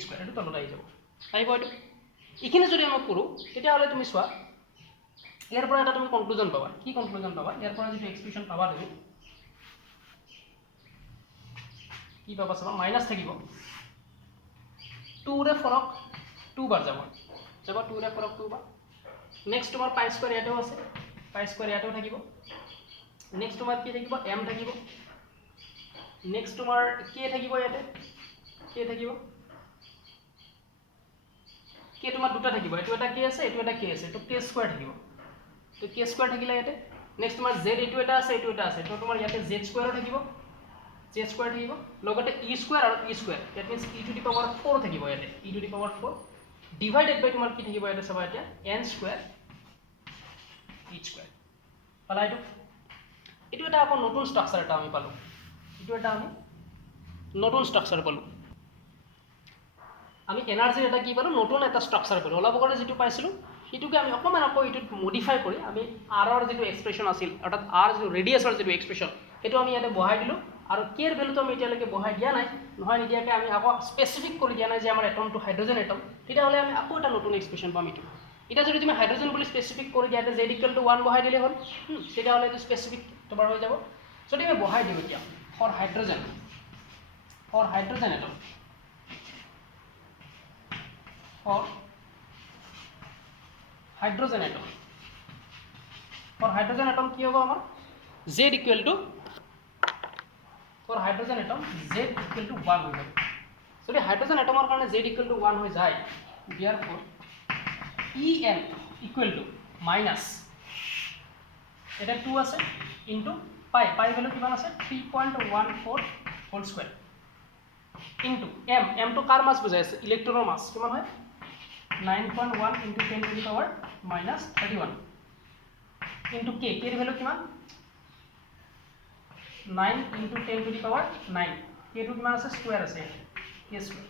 h² এটো তলত আহি যাব আহিব এটো এখিনি যদি আমি কৰো তেতিয়া হলে তুমি চোৱা ইয়াৰ পৰা এটা তুমি কনক্লুজন পাবা কি কনক্লুজন পাবা ইয়াৰ পৰা যেটো এক্সপ্ৰেছন পাবা তুমি কি পাবা চাবা মাইনাস থাকিব 2 ৰে ফৰক 2 বাৰ যাব 2 ৰে ফৰক 2 বাৰ নেক্সট তোমাৰ π² ইয়াতেও আছে π² ইয়াতেও থাকিব নেক্সট তোমাৰ কি থাকিব m থাকিব নেক্সট তোমাৰ k থাকিব ইয়াতে k থাকিব k তোমাৰ দুটা থাকিব এটো এটা k আছে এটো এটা k আছে তো k² থাকিব তো k² থাকিলে ইয়াতে নেক্সট তোমাৰ z এটো এটা আছে এটো এটা আছে তো তোমাৰ ইয়াতে z² থাকিব z² থাকিব লগতে e² আৰু e² that means e to the power 4 থাকিব ইয়াতে e to the power 4 divided বাই তোমাৰ কি থাকিব ইয়াতে চাবা এতিয়া n² h² পালা এটো এটা আকৌ নতুন ষ্ট্ৰাকচাৰ এটা আমি পালো এটো এটা আমি নতুন ষ্ট্ৰাকচাৰ পালো আমি এনাৰ্জি এটা কি পালো নতুন এটা ষ্ট্ৰাকচাৰ পালো অলপ আগতে যেটো পাইছিলো এটুকে আমি অকমান আকৌ এটো মডিফাই কৰি আমি r ৰ যেটো এক্সপ্ৰেছন আছিল অৰ্থাৎ r যেটো ৰেডিয়াছৰ যেটো এক্সপ্ৰেছন এটো আমি ইয়াতে বহাই দিলো আৰু k এর ভ্যালুটো আমি এতিয়ালৈকে বহাই দিয়া নাই নহয় নিদিয়াকে আমি আকৌ স্পেসিফিক কৰি দিয়া নাই যে আমাৰ এটমটো হাইড্ৰোজেন এটম তেতিয়া হলে আমি আকৌ এটা নতুন এক্সপ্ৰেছন পাম এটো এটা যদি তুমি হাইড্ৰোজেন বুলি স্পেসিফিক কৰি দিয়াতে z = 1 বহাই দিলে হল তেতিয়া হলে এটো স্পেসিফিক তোমাৰ হৈ যাব যদি আমি বহাই দিও এতিয়া for hydrogen atom for hydrogen atom কি হ'ব আমাৰ z equal to for hydrogen atom z equal to 1 হৈ যাব যদি হাইড্ৰোজেন এটমৰ কাৰণে z equal to 1 হৈ যায় therefore en equal to minus এটা 2 আছে into pi ভ্যালু কিমান আছে 3.14 whole square into m to কাৰ মাস বুজাই আছে ইলেক্ট্ৰনৰ মাস কিমান হয় 9.1 into 10 to the power minus 31 into k এর ভ্যালু কিমান 9 into 10 to the power 9 k to কিমান আছে স্কয়ার আছে k স্কয়ার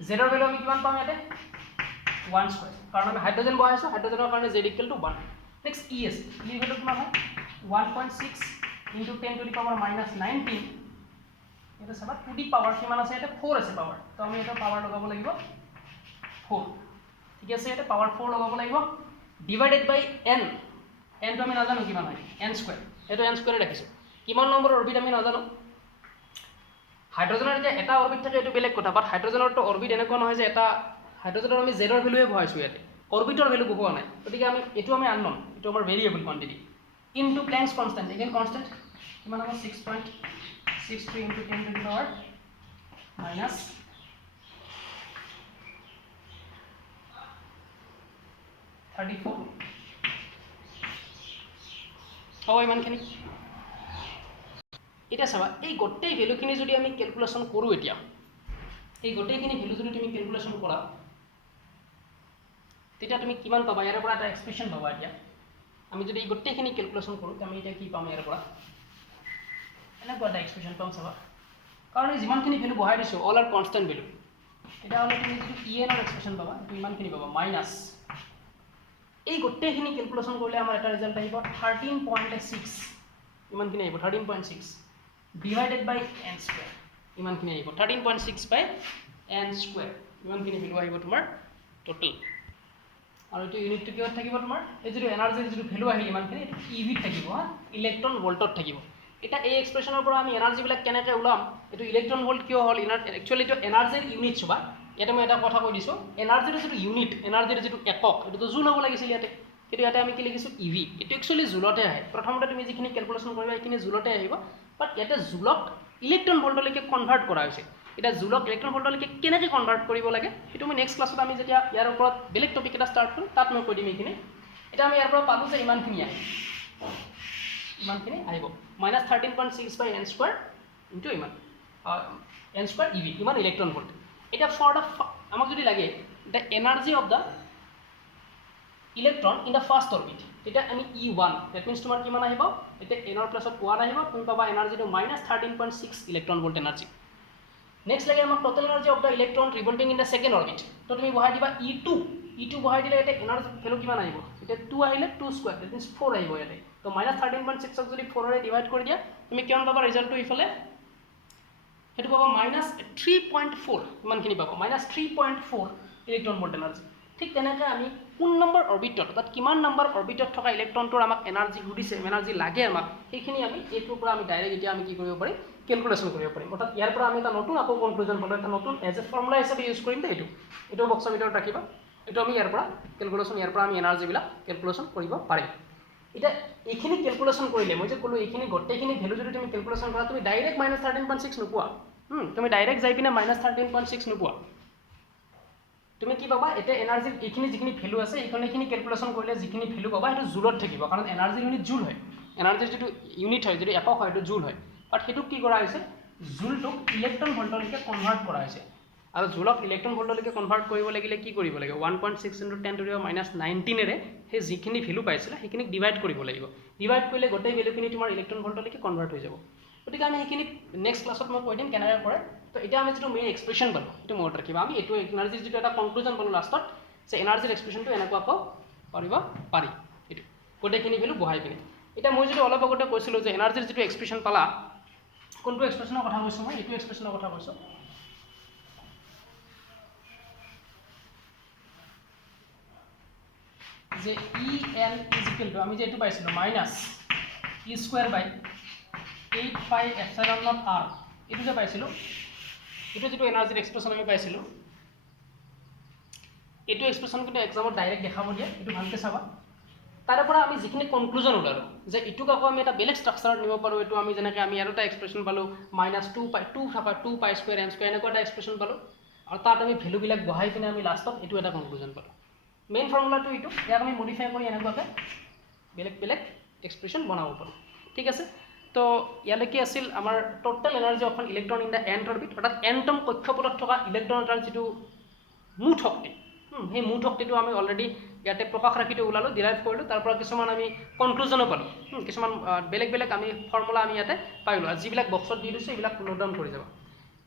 z এর ভ্যালু আমি কিমান পাম ইয়াতে 1 স্কয়ার কারণ আমি হাইড্ৰোজেন বহাইছো হাইড্ৰোজেনৰ কাৰণে z equal to 1 next e আছে e ভ্যালু কিমান হয় 1.6 into 10 to the power minus 19 এটা সবা টু দি পাওয়ার কিমান আছে এটা 4 আছে পাওয়ার তো আমি এটা পাওয়ার লগাব লাগিব 4 ঠিক আছে এটা পাওয়ার 4 লগাব লাগিব ডিভাইডেড বাই n তো আমি নাজানো কিমান হয় n স্কয়ার এটা n স্কয়ারে রাখিছো কিমান নম্বৰ অৰবিট আমি নাজানো হাইড্ৰজেনৰ এতিয়া এটা অৰবিট থাকে এইটো বেলেগ কথা, বাট হাইড্ৰজেনৰটো অৰবিট এনেকুৱা নহয় যে এটা হাইড্ৰজেনৰ আমি জেডৰ ভেলুৱে বহাইছোঁ ইয়াতে, অৰবিটৰ ভেলু বহোৱা নাই, গতিকে আমি এইটো আমি আননন, এইটো আমাৰ variable quantity into Planck's constant, again constant কিমান হ'ব 6.63 into 10 to the power minus 34 হ'ব ইমানখিনি। এতিয়া চাবা এই গোটেই ভেলুখিনি যদি আমি কেলকুলেশ্যন কৰোঁ, এতিয়া এই গোটেইখিনি ভেলু যদি তুমি কেলকুলেশ্যন কৰা তেতিয়া তুমি কিমান পাবা, ইয়াৰ পৰা এটা এক্সপ্ৰেশ্যন পাবা। এতিয়া আমি যদি এই গোটেইখিনি কেলকুলেশ্যন কৰোঁ আমি এতিয়া কি পাম, ইয়াৰ পৰা এনেকুৱা এটা এক্সপ্ৰেশ্যন পাম চাবা, কাৰণ এই যিমানখিনি ভেলু বহাই দিছোঁ অল আৰ কনষ্টেণ্ট ভেলু, তেতিয়াহ'লে তুমি যিটো ENৰ এক্সপ্ৰেশ্যন পাবা সেইটো ইমানখিনি পাবা মাইনাছ এই গোটেইখিনি কেলকুলেশ্যন কৰিলে আমাৰ এটা ৰিজাল্ট আহিব 13.6, ইমানখিনি আহিব 13.6 ডিভাইডেড বাই n স্কুৱেৰ, ইমানখিনি আহিব 13.6 বাই n স্কুৱেৰ, ইমানখিনি ভেলু আহিব তোমাৰ টোটেল। আৰু এইটো ইউনিটটো কিহত থাকিব তোমাৰ, এই যিটো এনাৰ্জিৰ যিটো ভেলু আহিল ইমানখিনি ইভিত থাকিব, ইলেক্ট্ৰন ভল্টত থাকিব। এতিয়া এই এক্সপ্ৰেশ্যনৰ পৰা আমি এনাৰ্জিবিলাক কেনেকৈ ওলাম, এইটো ইলেক্ট্ৰন ভল্ট কিয় হ'ল, একচুৱেলি এইটো এনাৰ্জিৰ ইউনিট চবা। ইয়াতে মই এটা কথা কৈ দিছোঁ, এনাৰ্জিৰ যিটো ইউনিট, এনাৰ্জিৰ যিটো একক, এইটোতো জুল হ'ব লাগিছিল ইয়াতে, কিন্তু ইয়াতে আমি কি লিখিছোঁ ইভি, এইটো একচুৱেলি জুলতে আহে। প্ৰথমতে তুমি যিখিনি কেলকুলেশ্যন কৰিবা সেইখিনি জুলতে আহিব, বাট ইয়াতে জুলক ইলেক্ট্ৰন ভল্টলৈকে কনভাৰ্ট কৰা হৈছে। এতিয়া জুলক ইলেক্ট্ৰন ভল্টলৈকে কেনেকৈ কনভাৰ্ট কৰিব লাগে সেইটো মই নেক্সট ক্লাছত আমি যেতিয়া ইয়াৰ ওপৰত বেলেগ টপিক এটা ষ্টাৰ্ট কৰিম তাত মই কৈ দিম এইখিনি। এতিয়া আমি ইয়াৰ পৰা পালোঁ যে ইমানখিনি আহিব, ইমানখিনি আহিব মাইনাছ 13.6 বাই n স্কুৱাৰ ইনটু ইমান n স্কুৱাৰ ইভি, ইমান ইলেক্ট্ৰন ভল্ট। এতিয়া ফৰ দ্য আমাক যদি লাগে the energy of the electron in the first orbit, তেতিয়া আমি E1, ডেট মিনছ তোমাৰ কিমান আহিব, এতিয়া এনৰ প্লাছত 1 আহিব, তুমি পাবা এনাৰ্জিটো minus 13.6 electron volt energy. Next লাগে আমাক total energy of the electron ৰিভল্টিং ইন দ্য ছেকেণ্ড অৰবিট, তো তুমি বহাই দিবা E2 বহাই দিলে এতিয়া এনাৰ্জি ভেলু কিমান আহিব, এতিয়া 2 আহিলে 2 স্কুৱাৰ, ডেট মিনছ 4 আহিব ইয়াতে, তো মাইনাছ 13.6ক যদি 4ৰে ডিভাইড কৰি দিয়া তুমি কিমান পাবা ৰিজাল্টটো ইফালে, সেইটো পাবা মাইনাছ 3.4, ইমানখিনি পাবা মাইনাছ 3.4 ইলেক্ট্ৰন ভল্ট এনাৰ্জি। ঠিক তেনেকৈ আমি কোন নম্বৰ অৰবিটত, তাত কিমান নম্বৰ অৰবিটত থকা ইলেক্ট্ৰনটোৰ আমাক এনাৰ্জি সুধিছে, এনাৰ্জি লাগে আমাক, সেইখিনি আমি এইটোৰ পৰা আমি ডাইৰেক্ট এতিয়া আমি কি কৰিব পাৰিম, কেলকুলেশ্যন কৰিব পাৰিম। অৰ্থাৎ ইয়াৰ পৰা আমি এটা নতুন আকৌ কনক্লুজন পালোঁ, এটা নতুন এজ এ ফৰ্মুলা হিচাপে ইউজ কৰিম দে, এইটো বক্সৰ ভিতৰত ৰাখিবা, এইটো আমি ইয়াৰ পৰা কেলকুলেশ্যন, ইয়াৰ পৰা আমি এনাৰ্জিবিলাক কেলকুলেশ্যন কৰিব পাৰিম। এতিয়া এইখিনি কেলকুলেশ্যন কৰিলে মই যে ক'লোঁ এইখিনি গোটেইখিনি ভেলু যদি তুমি কেলকুলেশ্যন কৰা তুমি ডাইৰেক্ট মাইনাছ 13.6 নোপোৱা, তুমি ডাইৰেক্ট যাই পিনে মাইনাছ 13.6 নোপোৱা, তুমি কি পাবা, এতিয়া এনাৰ্জিৰ এইখিনি যিখিনি ভেলু আছে এইখিনি কেলকুলেশ্যন কৰিলে যিখিনি ভেলু পাবা সেইটো জুলত থাকিব, কাৰণ এনাৰ্জিৰ ইউনিট জুল হয়, এনাৰ্জিৰ যিটো ইউনিট হয়, যিটো একক হয় সেইটো জুল হয়, বাট সেইটোক কি কৰা হৈছে, জুলটোক ইলেক্ট্ৰন ভল্টলৈকে কনভাৰ্ট কৰা হৈছে। আৰু জুলক ইলেক্ট্ৰন ভল্টলৈকে কনভাৰ্ট কৰিব লাগিলে কি কৰিব লাগে, 1.6 into 10 to the power minus 19ৰে সেই যিখিনি ভেলু পাইছিলে সেইখিনিক ডিভাইড কৰিব লাগিব, ডিভাইড কৰিলে গোটেই ভেলুখিনি তোমাৰ ইলেক্ট্ৰন ভল্টলৈকে কনভাৰ্ট হৈ যাব। গতিকে আমি সেইখিনি নেক্সট ক্লাছত মই কৈ দিম কেনেকৈ কৰে। তো এতিয়া আমি যিটো মেইন এক্সপ্ৰেশ্যন পালোঁ সেইটো মনত ৰাখিবা, আমি এইটো এনাৰ্জিৰ যিটো এটা কনক্লুজন পালোঁ লাষ্টত, যে এনাৰ্জিৰ এক্সপ্ৰেশ্যনটো এনেকুৱা আকৌ কৰিব পাৰি, এইটো গোটেইখিনি ভেলু বহাই পিনে। এতিয়া মই যদি অলপ আগতে কৈছিলোঁ যে এনাৰ্জিৰ যিটো এক্সপ্ৰেশ্যন পালা, কোনটো এক্সপ্ৰেশ্যনৰ কথা কৈছোঁ মই, এইটো এক্সপ্ৰেশ্যনৰ কথা কৈছোঁ, যে EL ইজ ইকুৱেল টু আমি যে এইটো পাইছিলোঁ মাইনাছ E স্কুৱেৰ বাই 8 পাই এপচাইলন নট R, এইটো যে পাইছিলোঁ, এইটো যিটো এনাৰ্জিৰ এক্সপ্ৰেশ্যন আমি পাইছিলোঁ, এইটো এক্সপ্ৰেশ্যন কিন্তু এক্সামত ডাইৰেক্ট দেখাব দিয়ে, এইটো ভালকৈ চাবা। তাৰে পৰা আমি যিখিনি কনক্লুজন ওলালোঁ যে এইটোক আকৌ আমি এটা বেলেগ ষ্ট্ৰাকচাৰত নিব পাৰোঁ, এইটো আমি যেনেকৈ আমি আৰু এটা এক্সপ্ৰেশ্যন পালোঁ মাইনাছ 2 পাই স্কুৱেৰ n স্কুৱেৰ, এনেকুৱা এটা এক্সপ্ৰেশ্যন পালোঁ, আৰু তাত আমি ভেলুবিলাক বহাই পিনে আমি লাষ্টত এইটো এটা কনক্লুজন পালোঁ। মেইন ফৰ্মুলাটো এইটো, ইয়াক আমি মডিফাই কৰি এনেকুৱাকৈ বেলেগ বেলেগ এক্সপ্ৰেশ্যন বনাব পাৰোঁ, ঠিক আছে। তো ইয়ালৈকে আছিল আমাৰ total energy of an electron in the nth orbit, অৰ্থাৎ nতম কক্ষপথত থকা ইলেক্ট্ৰন এটাৰ যিটো মুঠ শক্তি, সেই মুঠ শক্তিটো আমি অলৰেডি ইয়াতে প্ৰকাশ ৰাখিটো ওলালোঁ, ডিৰাইভ কৰিলোঁ, তাৰ পৰা কিছুমান আমি কনক্লুজনো পালোঁ, কিছুমান বেলেগ বেলেগ আমি ফৰ্মুলা আমি ইয়াতে পাইলোঁ, আৰু যিবিলাক বক্সত দি দিছোঁ এইবিলাক নোট ডাউন কৰি যাবা।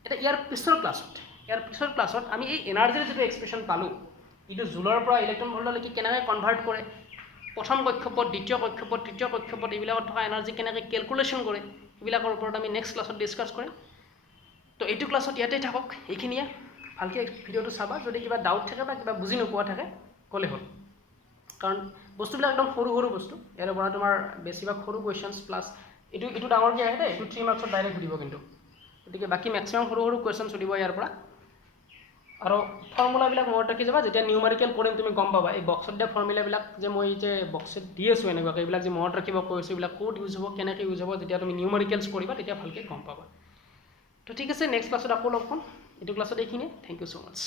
এতিয়া ইয়াৰ পিছৰ ক্লাছত আমি এই এনাৰ্জিৰ যিটো এক্সপ্ৰেশ্যন পালোঁ, এইটো জুলৰ পৰা ইলেক্ট্ৰন ভল্টলৈকে কেনেকৈ কনভাৰ্ট কৰে, প্ৰথম কক্ষপথ, দ্বিতীয় কক্ষপথ, তৃতীয় কক্ষপথ, এইবিলাকত থকা এনাৰ্জি কেনেকৈ কেলকুলেশ্যন কৰে, এইবিলাকৰ ওপৰত আমি নেক্সট ক্লাছত ডিছকাছ কৰিম। তো এইটো ক্লাছত ইয়াতেই থাকক, এইখিনিয়ে, ভালকৈ ভিডিঅ'টো চাবা, যদি কিবা ডাউট থাকে বা কিবা বুজি নোপোৱা থাকে ক'লে হ'ল, কাৰণ বস্তুবিলাক একদম সৰু সৰু বস্তু, ইয়াৰ পৰা তোমাৰ বেছিভাগ সৰু কুৱেশ্যনছ প্লাছ এইটো ডাঙৰকৈ আহে দেই, এইটো 3 মাৰ্কছত ডাইৰেক্ট সুধিব কিন্তু, গতিকে বাকী মেক্সিমাম সৰু সৰু কুৱেশ্যন চলিব ইয়াৰ পৰা আৰু ফৰ্মুলাবিলাক মনত ৰাখি যাবা যেতিয়া নিউমাৰিকেল কৰিম তুমি গম পাবা এই বক্সত দিয়া ফৰ্মুলাবিলাক যে মই যে বক্সত দি আছোঁ এনেকুৱাকৈ এইবিলাক যে মনত ৰাখিব কৈছোঁ এইবিলাক ক'ত ইউজ হ'ব কেনেকৈ ইউজ হ'ব যেতিয়া তুমি নিউমাৰিকেলছ কৰিবা তেতিয়া ভালকৈ গম পাবা তো ঠিক আছে নেক্সট ক্লাছত আকৌ লগ পাম এইটো ক্লাছত এইখিনিয়ে থেংক ইউ ছ' মাছ